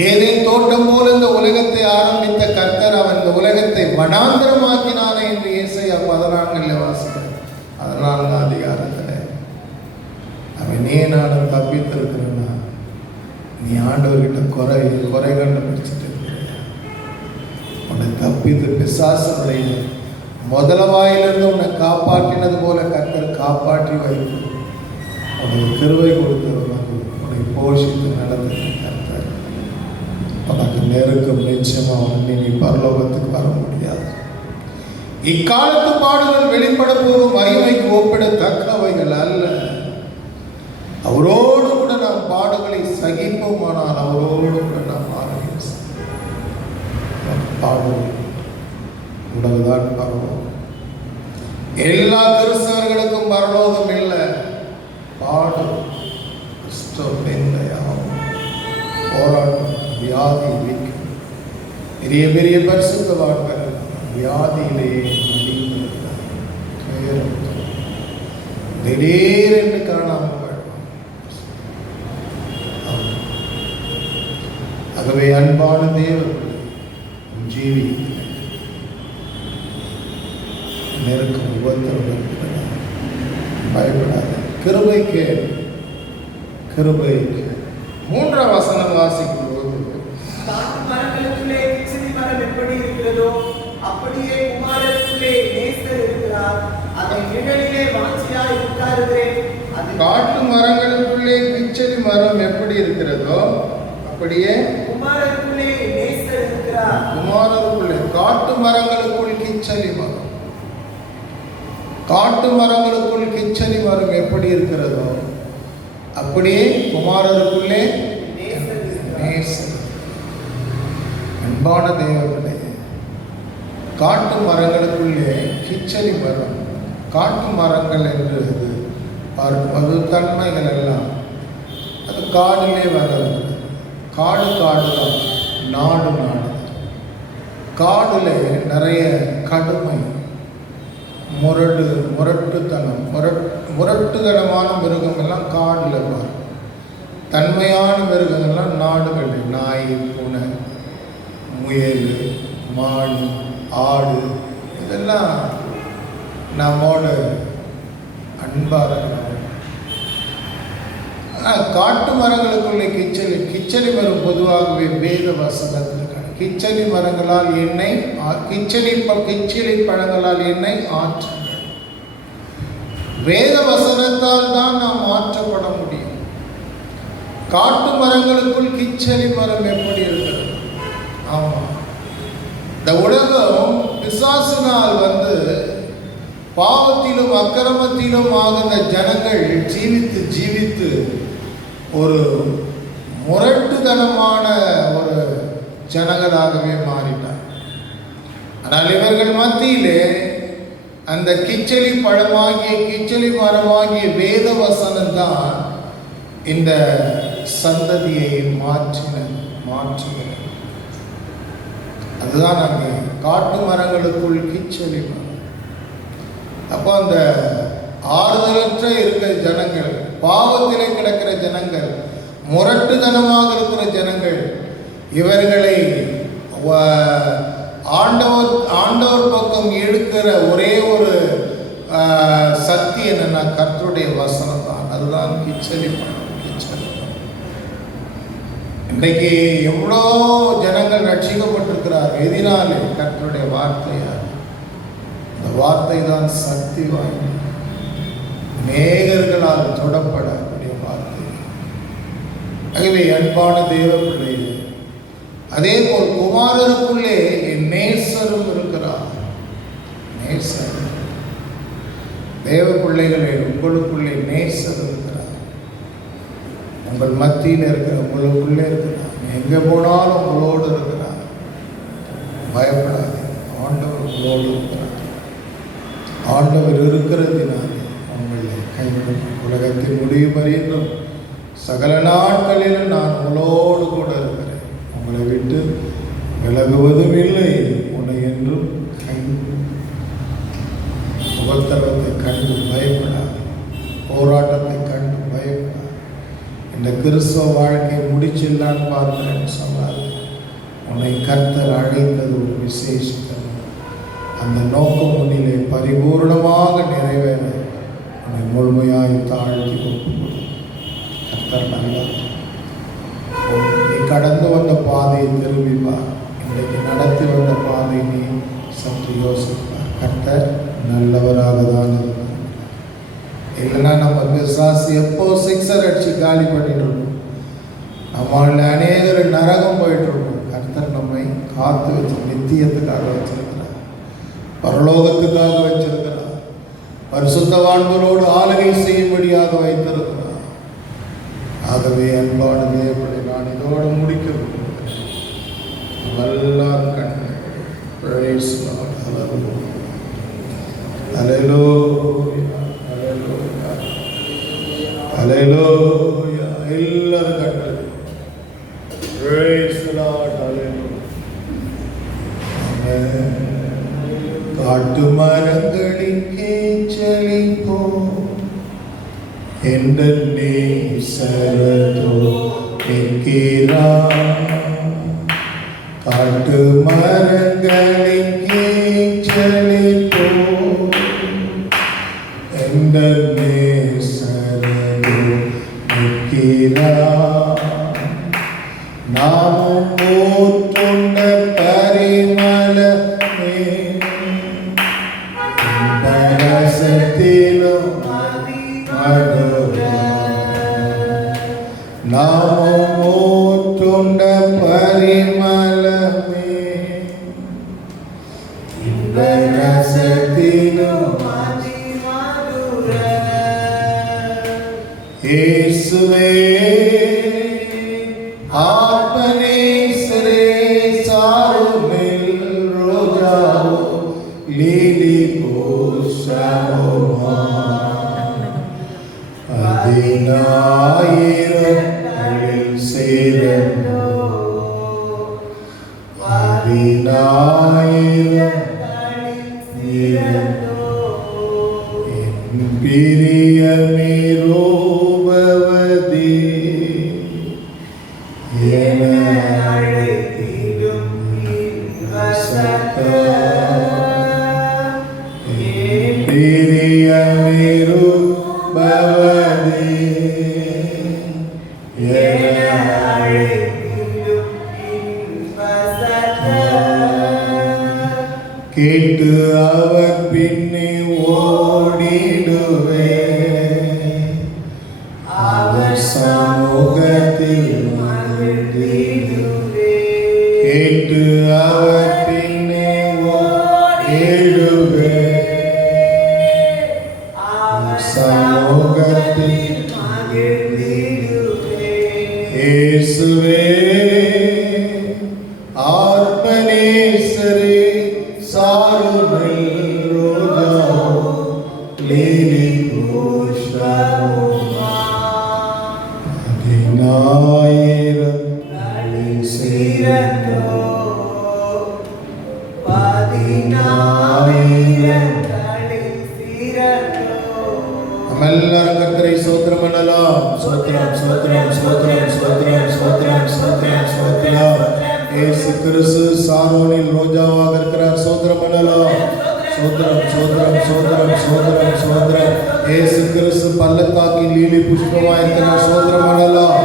ஏதேன் தோட்டம் போல இந்த உலகத்தை ஆரம்பித்த கர்த்தர் அவன் இந்த உலகத்தை வனாந்திரமாக்கினானே என்று ஏசாயா 14 வாசிக்கிறார். 14 அதிகாரத்தில் அவன் நானும் தப்பித்திருக்கிறேன்னா நீ ஆண்டவர்கிட்ட குறை கண்டுபிடிச்சிட்டு இருக்கிற. உன்னை தப்பித்து பிசாசனுடைய முதல வாயிலிருந்து உன்னை காப்பாற்றினது போல கர்த்தர் காப்பாற்றி வைத்து உனக்கு கிருபை கொடுத்தவர், உன்னை போஷித்து நடந்த கர்த்தர் உனக்கு நெருக்கம். நிச்சயமாக நீ பரலோகத்துக்கு வர முடியாது. இக்காலத்து பாடுகள் வெளிப்பட போகும் மகிமைக்கு ஒப்பிடத்தக்கவைகள் அல்ல. அவரோடு கூட நாம் பாடுகளை சகிப்போமானால் அவரோடு கூட நாம் பாடுவோம். உடவுதான் பரலோகம். எல்லா கிறிஸ்தவர்களுக்கும் பரலோகம் இல்லை. பாடு, போராட்டம், வியாதி வைக்கும். பெரிய பெரிய பரிசுத்தவான்கள் வியாதியிலேயே திடீரென்று காணாமல். ஆகவே அன்பான தேவன் ஜீவி நெருக்கம் உபத்திரம் பயப்படாத. கிருபைக்கு கிருபை. 3ஆம் வசனம் வாசிக்கும் போது மரங்களுக்குள்ளே கிச்சிலி மரம் எப்படி இருக்கிறதோ அப்படியே குமாரனுக்குள்ளே நேசர் இருக்கிறார். அப்படியே குமாரருக்குள்ளே நேசர் இருக்கிறார். குமாரருக்குள்ளே காட்டு மரங்களுக்குள் கிச்சலி மரம், காட்டு மரங்களுக்குள் கிச்சலி மரம் எப்படி இருக்கிறதோ அப்படியே குமாரருக்குள்ளே நேசர். அன்பான தேவர்களே, காட்டு மரங்களுக்குள்ளே கிச்சலி மரம், காட்டு மரங்கள் என்று பார்ப்பது தன்மைகள் எல்லாம் அது காடிலே வர்றது. காடு காடு தான், நாடு நாடு. காடுல நிறைய கடுமை, முரட்டுத்தனம், முரட்டுத்தனமான மிருகம் எல்லாம் காடுல வரும். தன்மையான மிருகங்கள்லாம் நாடுகளில் நாய், பூனை, முயல், மான், ஆடு இதெல்லாம் நம்மோட அன்பாக இருக்கிறோம். காட்டு மரங்களுக்குள்ளே கிச்சலி மரம் பொதுவாகவே வேத வசனத்தில் கிச்சலி மரங்களால் எண்ணெய், கிச்சலி பழங்களால் எண்ணெய் ஆற்ற. வேத வசனத்தால் தான் நாம் மாற்றப்பட முடியும். காட்டு மரங்களுக்குள் கிச்சலி மரம் எப்படி இருக்கிறது? ஆமாம், இந்த உலகம் பிசாசினால் பாவத்திலும் அக்கிரமத்திலும் ஆகின்ற ஜனங்கள் ஜீவித்து ஒரு முரட்டுத்தனமான ஒரு ஜனங்களாகவே மாறிட்டார். ஆனால் இவர்கள் மத்தியிலே அந்த கிச்சலி மரமாகிய வேத வசனம் தான் இந்த சந்ததியை மாற்றுகிறது. அதுதான் அங்கே காட்டு மரங்களுக்குள் கிச்சலி மரம். அப்போ அந்த ஆறுதலற்ற இருக்கிற ஜனங்கள், பாவத்திலே கிடக்கிற ஜனங்கள், முரட்டுத்தனமாக இருக்கிற ஜனங்கள், இவர்களை ஆண்டவர் பக்கம் இழுக்கிற ஒரே ஒரு சக்தி என்னன்னா கர்த்தருடைய வசனம் தான். அதுதான் கிச்சலி பழம். இன்றைக்கு எவ்வளோ ஜனங்கள் ரட்சிக்கப்பட்டிருக்கிறார். எதினாலே? கர்த்தருடைய வார்த்தையால். அந்த வார்த்தை தான் சக்தி வாய்ந்தது, அநேகர்களால் தொடப்படக்கூடிய வார்த்தை. ஆகவே அன்பான தேவ பிள்ளைகளே, அதே போல் குமாரருக்குள்ளே என் நேசரும் இருக்கிறார். நேசர், தேவ பிள்ளைகளே, உங்களுக்குள்ளே நேசர் இருக்கிறார். உங்கள் மத்தியில் இருக்கிற, உங்களுக்குள்ளே இருக்கிறார். எங்கே போனாலும் உங்களோடு இருக்கிறார். பயப்படாது, ஆண்டவர் உங்களோடு இருக்கிறார். ஆண்டவர் இருக்கிறதினாலே உங்களை கைவிடும். உலகத்தின் முடிவு வரையிலும் சகல நாட்களிலும் நான் உங்களோடு கூட இருக்கிறேன், உங்களை விட்டு விலகுவதும் இல்லை, உன்னை என்றும் கைவிடும். உபத்திரவத்தை கண்டு பயப்படாது, போராட்டத்தை கண்டு பயப்படாது. இந்த கிறிஸ்தவ வாழ்க்கை முடிச்சிடலான்னு பார்க்கிறேன்னு சொன்னார். உன்னை கர்த்தர் அழைத்தது ஒரு விசேஷம். அந்த நோக்கம் முன்னிலே பரிபூர்ணமாக நிறைவேற உன்னை முழுமையாய் தாழ்த்தி கொடுக்கும். கர்த்தர் நல்லவர். நீ கடந்து வந்த பாதையை திரும்பிப்பார். இன்றைக்கு நடத்தி வந்த பாதை நீ சற்று யோசிப்பார். கர்த்தர் நல்லவராக தான் இருக்கிறார். இல்லைன்னா நம்ம பிசாசு எப்போ சிக்ஸர் அடிச்சு காலி பண்ணிட்டு இருக்கோம். நம்மள அநேகர் நரகம் போயிட்டு இருக்கோம். கர்த்தர் நம்மை காத்து வச்சு நித்தியத்துக்காக வச்சிருக்கிறார், பரலோகத்துக்காக வச்சிருக்கிறார், பரிசுத்தவான்களோடு ஆளுகை செய்யும்படியாக வைத்திருக்கிறார். ஆகவே அன்பான தேவனை நான் இதோடு முடிக்க வல்லார் கண்கள் எல்லாரும் கண்கள் காட்டு மரங்களின் கேச்சலி போ என்ற நேசரதோ நிற்கிறார். காட்டு மரங்களின் கேச்சலி போ என்ற நேசரதோ நிற்கிறார். நாமும் போற்றுண்ட பரிமள ரசத்திலும் நாமும் கொண்ட பரிமளமே இன்பரசத்திலும் இயேசுவே ஆத்மநேசரே சாருமில் ரோஜாவோ லீலி போஷமோமா அதினாயிரங்களில் சேரந்தோ அதினாயிரங்களில் சேரந்தோ என் பிரியமே ரூபவதி என அழைத்திடும் என் பிரியமே ரூபவதி என அழைத்திடும் கேட்டு அவர் பின்னே ஓடிடுவே அவர் சமூகத்தில் மகிழ்ந்திடுவே கேட்டு அவர் பின்னே ஓடிடுவே அவர் சமூகத்தில் மகிழ்ந்திடுவே இயேசுவே ஆத்மநேசரே சாருமில் ரோஜாவோ லீலி போஷமோமா அதினாயிரங்களில் சேரந்தோ நம்ம எல்லாரும் கர்த்தரை ஸ்தோத்திரம் பண்ணலாம். ஸ்தோத்திரம் ஸ்தோத்திரம் ஸ்தோத்திரம் ஸ்தோத்திரம் ஸ்தோத்திரம் ஸ்தோத்திரம் ஸ்தோத்திரம். இயேசு கிறிஸ்து சாரோனில் ரோஜாவாக இருக்கிறார். ஸ்தோத்திரம் பண்ணலாம். ஸ்தோத்திரம் ஸ்தோத்திரம் ஸ்தோத்திரம் ஸ்தோத்திரம் ஸ்தோத்திரம். இயேசு கிறிஸ்து பள்ளத்தாக்கில் லீலி புஷ்பமாய் இருக்கிறார். ஸ்தோத்திரம் பண்ணலாம்.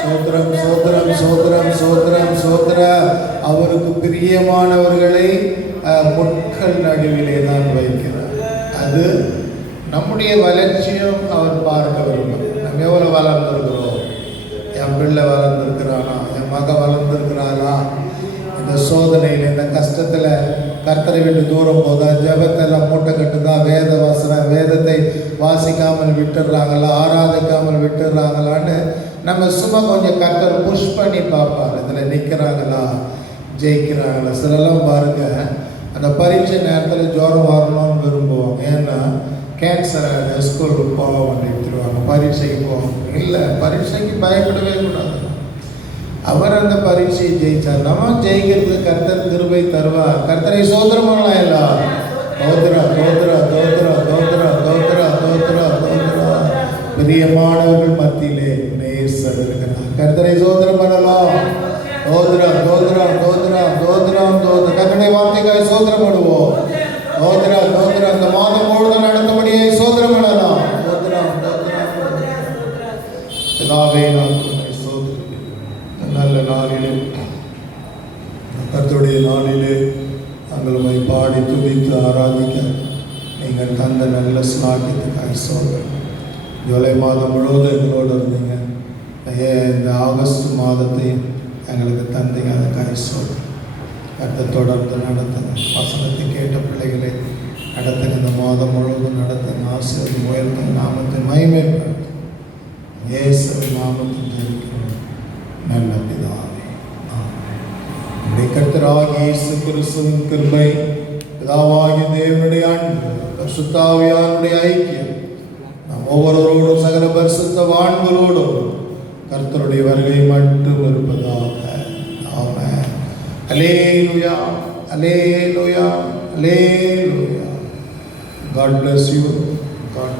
ஸ்தோத்திரம் ஸ்தோத்திரம் ஸ்தோத்திரம் ஸ்தோத்திரம் ஸ்தோத்திரம். அவருக்கு பிரியமானவர்களை முட்கள் நடுவிலே தான் வைக்கிறார். அது நம்முடைய வளர்ச்சியும் அவர் பார்க்க விரும்புகிறார். நம்ம எவ்வளோ வளர்ந்துருக்கிறோம்? என் பிள்ளை வளர்ந்துருக்கிறானா? என் மக வளர்ந்துருக்கிறாளா? இந்த சோதனையில் இந்த கஷ்டத்தில் கர்த்தரை விட்டு தூரம் போதா, ஜபத்தெல்லாம் மூட்டை கட்டுதா, வேதத்தை வாசிக்காமல் விட்டுடுறாங்களா, ஆராதிக்காமல் விட்டுடுறாங்களான்னு நம்ம சும்மா கொஞ்சம் கர்த்தரை புஷ் பண்ணி பார்ப்பார். இதில் நிற்கிறாங்களா, ஜெயிக்கிறாங்களா? சிலெல்லாம் பாருங்கள், அந்த பரீட்சை நேரத்தில் ஜுரம் வரணும்னு விரும்புவாங்க. ஏன்னா கேன்சர் ஸ்கூலுக்கு போக வேண்டியிருவாங்க, பரீட்சைக்கு போவாங்க. இல்லை, பரீட்சைக்கு பயப்படவே கூடாது. அவர் அந்த பரீட்சையை ஜெயிச்சார். நம்ம ஜெயிக்கிறது கர்த்தர் கிருபை தருவார். கர்த்தரை சோதரம் பண்ணலாம். எல்லாம் தோத்ரா தோத்ரா தோத்ரா தோத்ரா தோத்ரா தோத்ரா தோத்ரா. பிரியமானவர்கள் மத்தியிலே நேசர் இருக்கிறார். கர்த்தரை சோதரம் பண்ணலாம். தோத்ரா தோத்ரா தோத்ரா தோத்ரா தோத்ரா. கர்த்தருடைய வார்த்தைக்காய் சோதரம் பண்ணுவோம். தோத்ரா தோத்ரா. இந்த மாதம் முழுவதும் நடந்தபடியே சோதரம் பண்ணலாம். தோத்ரா தோத்ரா. பிதாவே, நான் உம்மை சோதரிக்கிறேன். நல்ல நாளிலே, கர்த்தருடைய நாளிலே நாங்கள் உம்மை பாடி துதித்து ஆராதிக்க நீங்கள் தந்த நல்ல ஸ்லாக்கியத்துக்காய் சோதரம். ஜூலை மாதம் முழுவதும் எங்களோடு இருந்தீங்க. இந்த ஆகஸ்ட் மாதத்தையும் எங்களுக்கு தந்தீங்க. அதுக்காக சோதரம். கர்த்தர் தொடர்ந்து நடத்துங்க. வசனத்தை கேட்ட பிள்ளைகளை நடத்துங்க. இந்த மாதம் முழுவதும் நடத்துங்க. ஆசீர்வதி உயர்த்துங்க. நாமத்தை மகிமைப்படுத்துங்க. இயேசுவின் நாமத்தில் ஜெபிக்கிறோம் நல்ல பிதாவே, ஆமென். நம்முடைய கர்த்தராகிய இயேசு கிறிஸ்துவின் கிருபை, பிதாவாகிய தேவனுடைய அன்பு, பரிசுத்த ஆவியானவருடைய ஐக்கியம் நம் ஒவ்வொருவரோடும் சகல பரிசுத்தவான்களோடும் கர்த்தருடைய வருகை மட்டும் இருப்பதாக. ஆமென். அல்லேலூயா, அல்லேலூயா, அல்லேலூயா. God bless you. God